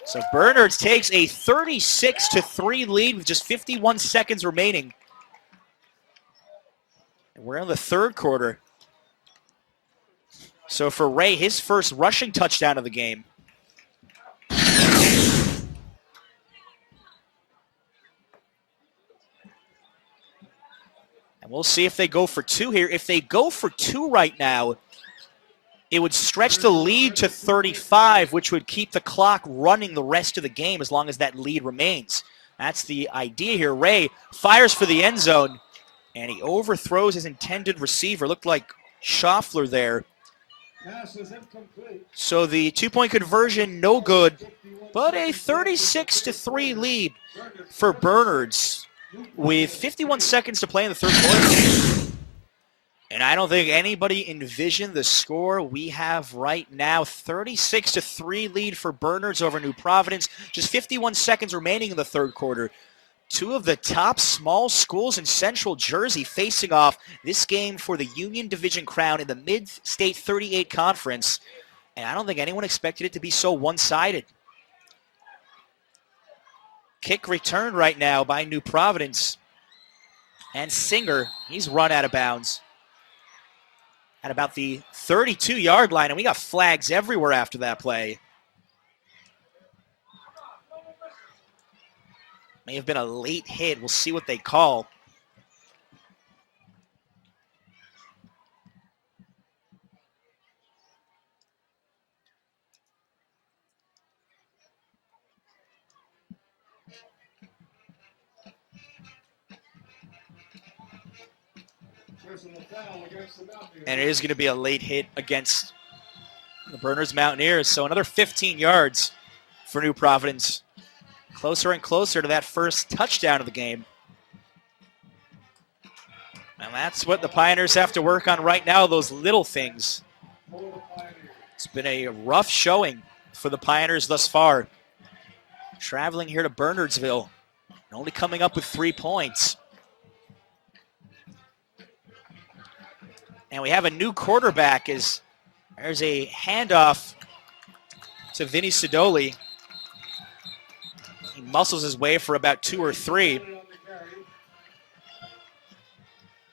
So Bernards takes a 36-3 lead with just 51 seconds remaining. And we're in the 3rd quarter. So for Ray, his first rushing touchdown of the game. And we'll see if they go for 2 here. If they go for 2 right now, it would stretch the lead to 35, which would keep the clock running the rest of the game as long as that lead remains. That's the idea here. Ray fires for the end zone. And he overthrows his intended receiver. Looked like Schaffler there. Pass is incomplete. So the two-point conversion, no good, but a 36-3 lead for Bernards with 51 seconds to play in the third quarter. And I don't think anybody envisioned the score we have right now. 36-3 lead for Bernards over New Providence. Just 51 seconds remaining in the third quarter. Two of the top small schools in Central Jersey facing off this game for the Union Division crown in the Mid-State 38 Conference. And I don't think anyone expected it to be so one-sided. Kick returned right now by New Providence. And Singer, he's run out of bounds at about the 32-yard line, and we got flags everywhere after that play. May have been a late hit. We'll see what they call. And it is going to be a late hit against the Bernards Mountaineers. So another 15 yards for New Providence. Closer and closer to that first touchdown of the game. And that's what the Pioneers have to work on right now, those little things. It's been a rough showing for the Pioneers thus far. Traveling here to Bernardsville, and only coming up with 3 points. And we have a new quarterback as there's a handoff to Vinny Sidoli. He muscles his way for about 2 or 3.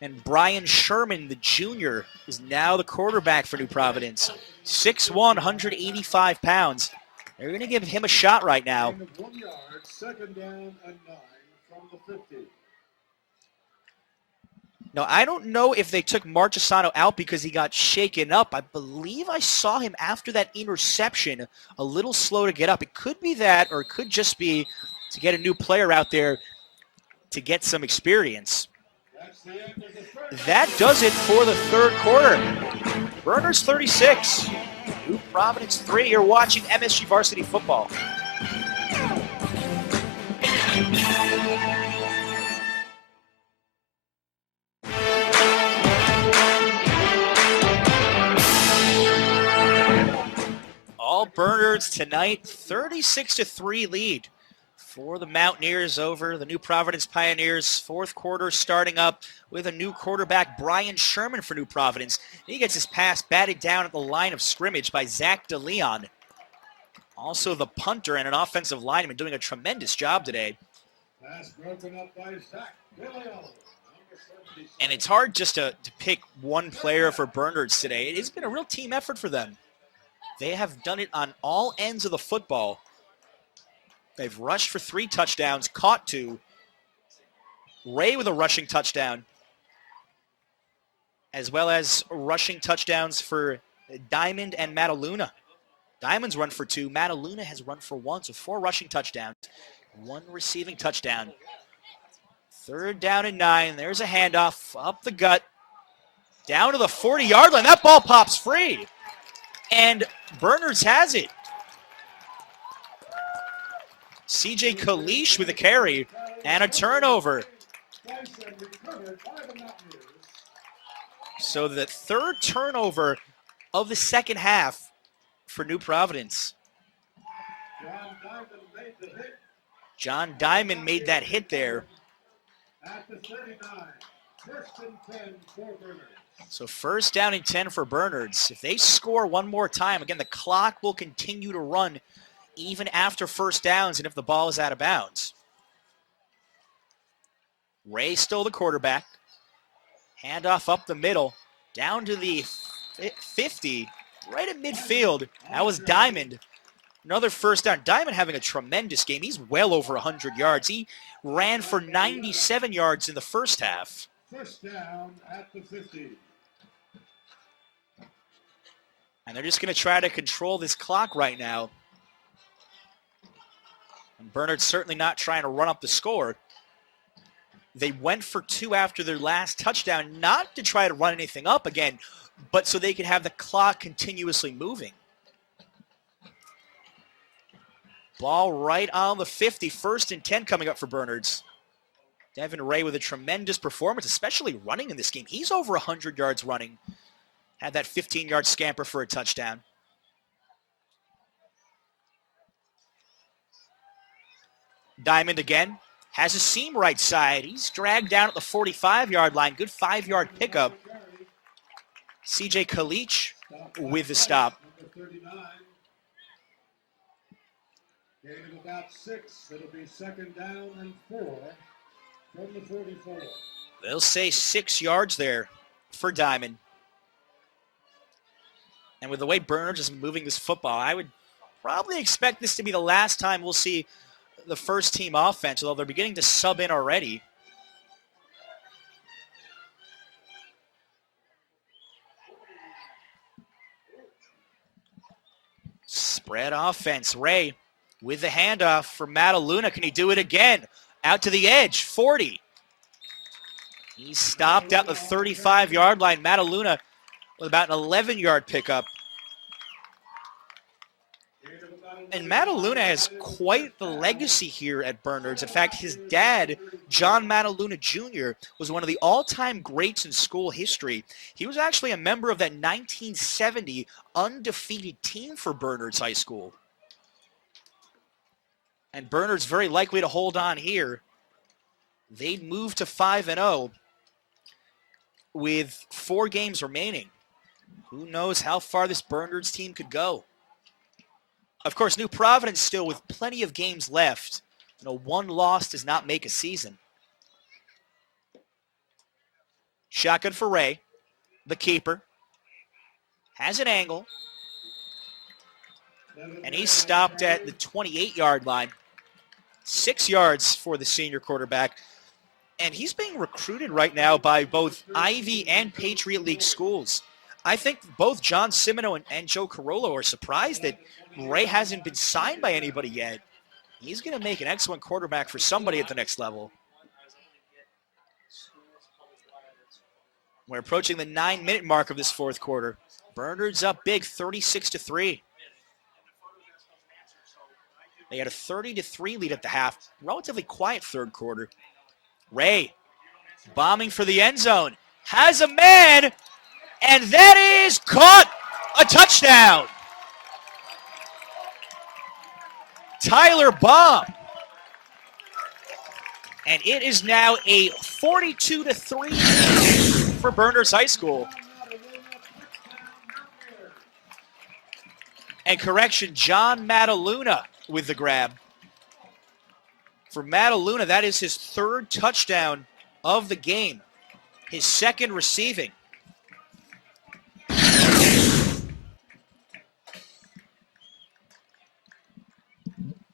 And Brian Sherman, the junior, is now the quarterback for New Providence. 6'1", 185 pounds. They're going to give him a shot right now. 1 yard, second down and 9 from the 50. Now, I don't know if they took Marchesano out because he got shaken up. I believe I saw him after that interception a little slow to get up. It could be that, or it could just be to get a new player out there to get some experience. That does it for the third quarter. Bernards 36, New Providence 3. You're watching MSG Varsity Football. All Bernards tonight, 36-3 lead for the Mountaineers over the New Providence Pioneers. Fourth quarter starting up with a new quarterback, Brian Sherman for New Providence. He gets his pass batted down at the line of scrimmage by Zach DeLeon. Also the punter and an offensive lineman doing a tremendous job today. Pass broken up by Zach DeLeon. And it's hard just to pick one player for Bernards today. It has been a real team effort for them. They have done it on all ends of the football. They've rushed for 3 touchdowns, caught 2. Ray with a rushing touchdown, as well as rushing touchdowns for Diamond and Mataluna. Diamond's run for 2. Mataluna has run for 1, so 4 rushing touchdowns, 1 receiving touchdown. Third down and 9. There's a handoff up the gut, down to the 40-yard line. That ball pops free, and Bernards has it. C.J. Kalish with a carry and a turnover. So the third turnover of the second half for New Providence. John Diamond made that hit there. At the 39, first and 10 for Bernards. So first down and 10 for Bernards. If they score one more time, again, the clock will continue to run even after first downs and if the ball is out of bounds. Ray still the quarterback. Handoff up the middle, down to the 50, right at midfield. That was Diamond. Another first down. Diamond having a tremendous game. He's well over 100 yards. He ran for 97 yards in the first half. First down at the 50. And they're just going to try to control this clock right now. And Bernard's certainly not trying to run up the score. They went for 2 after their last touchdown, not to try to run anything up again, but so they could have the clock continuously moving. Ball right on the 50, 1st and 10 coming up for Bernards. Devin Ray with a tremendous performance, especially running in this game. He's over 100 yards running. Had that 15-yard scamper for a touchdown. Diamond again. Has a seam right side. He's dragged down at the 45-yard line. Good 5-yard pickup. CJ Kalich with the stop. Gain of about 6. It'll be 2nd down and 4 from the 44. They'll say 6 yards there for Diamond. And with the way Bernards is moving this football, I would probably expect this to be the last time we'll see the first team offense, although they're beginning to sub in already. Spread offense. Ray with the handoff for Mataluna. Can he do it again? Out to the edge, 40. He stopped at the 35-yard line. Mataluna with about an 11-yard pickup. And Mataluna has quite the legacy here at Bernards. In fact, his dad, John Mataluna Jr., was one of the all-time greats in school history. He was actually a member of that 1970 undefeated team for Bernards High School. And Bernards very likely to hold on here. They'd move to 5-0 with 4 games remaining. Who knows how far this Bernards team could go. Of course, New Providence still with plenty of games left. One loss does not make a season. Shotgun for Ray. The keeper. Has an angle. And he's stopped at the 28-yard line. 6 yards for the senior quarterback. And he's being recruited right now by both Ivy and Patriot League schools. I think both John Simino and Joe Carollo are surprised that Ray hasn't been signed by anybody yet. He's going to make an excellent quarterback for somebody at the next level. We're approaching the 9-minute mark of this 4th quarter. Bernards up big, 36-3. They had a 30-3 lead at the half. Relatively quiet 3rd quarter. Ray bombing for the end zone. Has a man, and that is caught. A touchdown. Tyler Baum. And it is now a 42-3 for Bernards High School. And correction, John Mataluna with the grab. For Mataluna, that is his 3rd touchdown of the game. His 2nd receiving.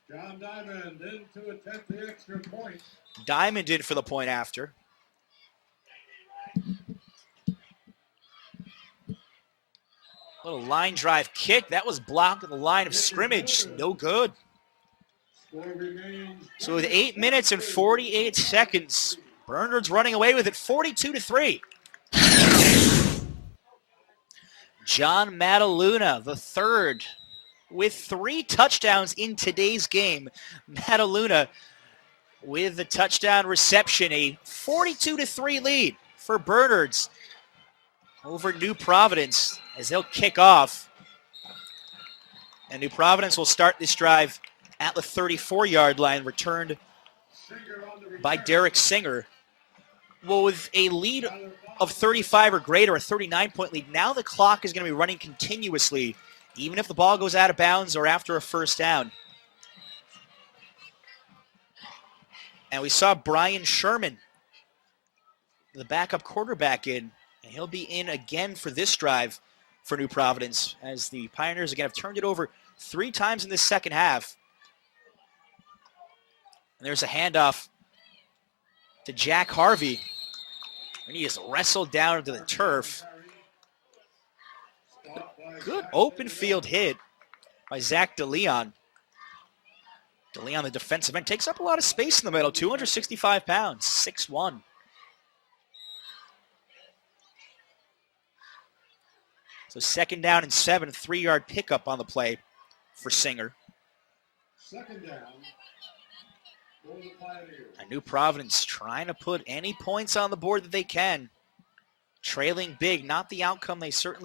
John Diamond in to attempt the extra point. Diamond in for the point after. Little line drive kick. That was blocked at the line of scrimmage. No good. So with 8 minutes and 48 seconds, Bernards running away with it, 42-3. John Mataluna, the 3rd, with 3 touchdowns in today's game. Mataluna with the touchdown reception, a 42-3 lead for Bernards over New Providence as they'll kick off. And New Providence will start this drive at the 34-yard line, returned by Derek Singer. Well, with a lead of 35 or greater, a 39-point lead, now the clock is going to be running continuously, even if the ball goes out of bounds or after a 1st down. And we saw Brian Sherman, the backup quarterback, in, and he'll be in again for this drive for New Providence, as the Pioneers again have turned it over 3 times in this 2nd half. And there's a handoff to Jack Harvey. And he is wrestled down into the turf. Good open field hit by Zach DeLeon. DeLee on the defensive end. Takes up a lot of space in the middle. 265 pounds, 6'1". So 2nd down and 7, 3-yard pickup on the play for Singer. 2nd down. For the Pioneers. A New Providence trying to put any points on the board that they can. Trailing big, not the outcome they certainly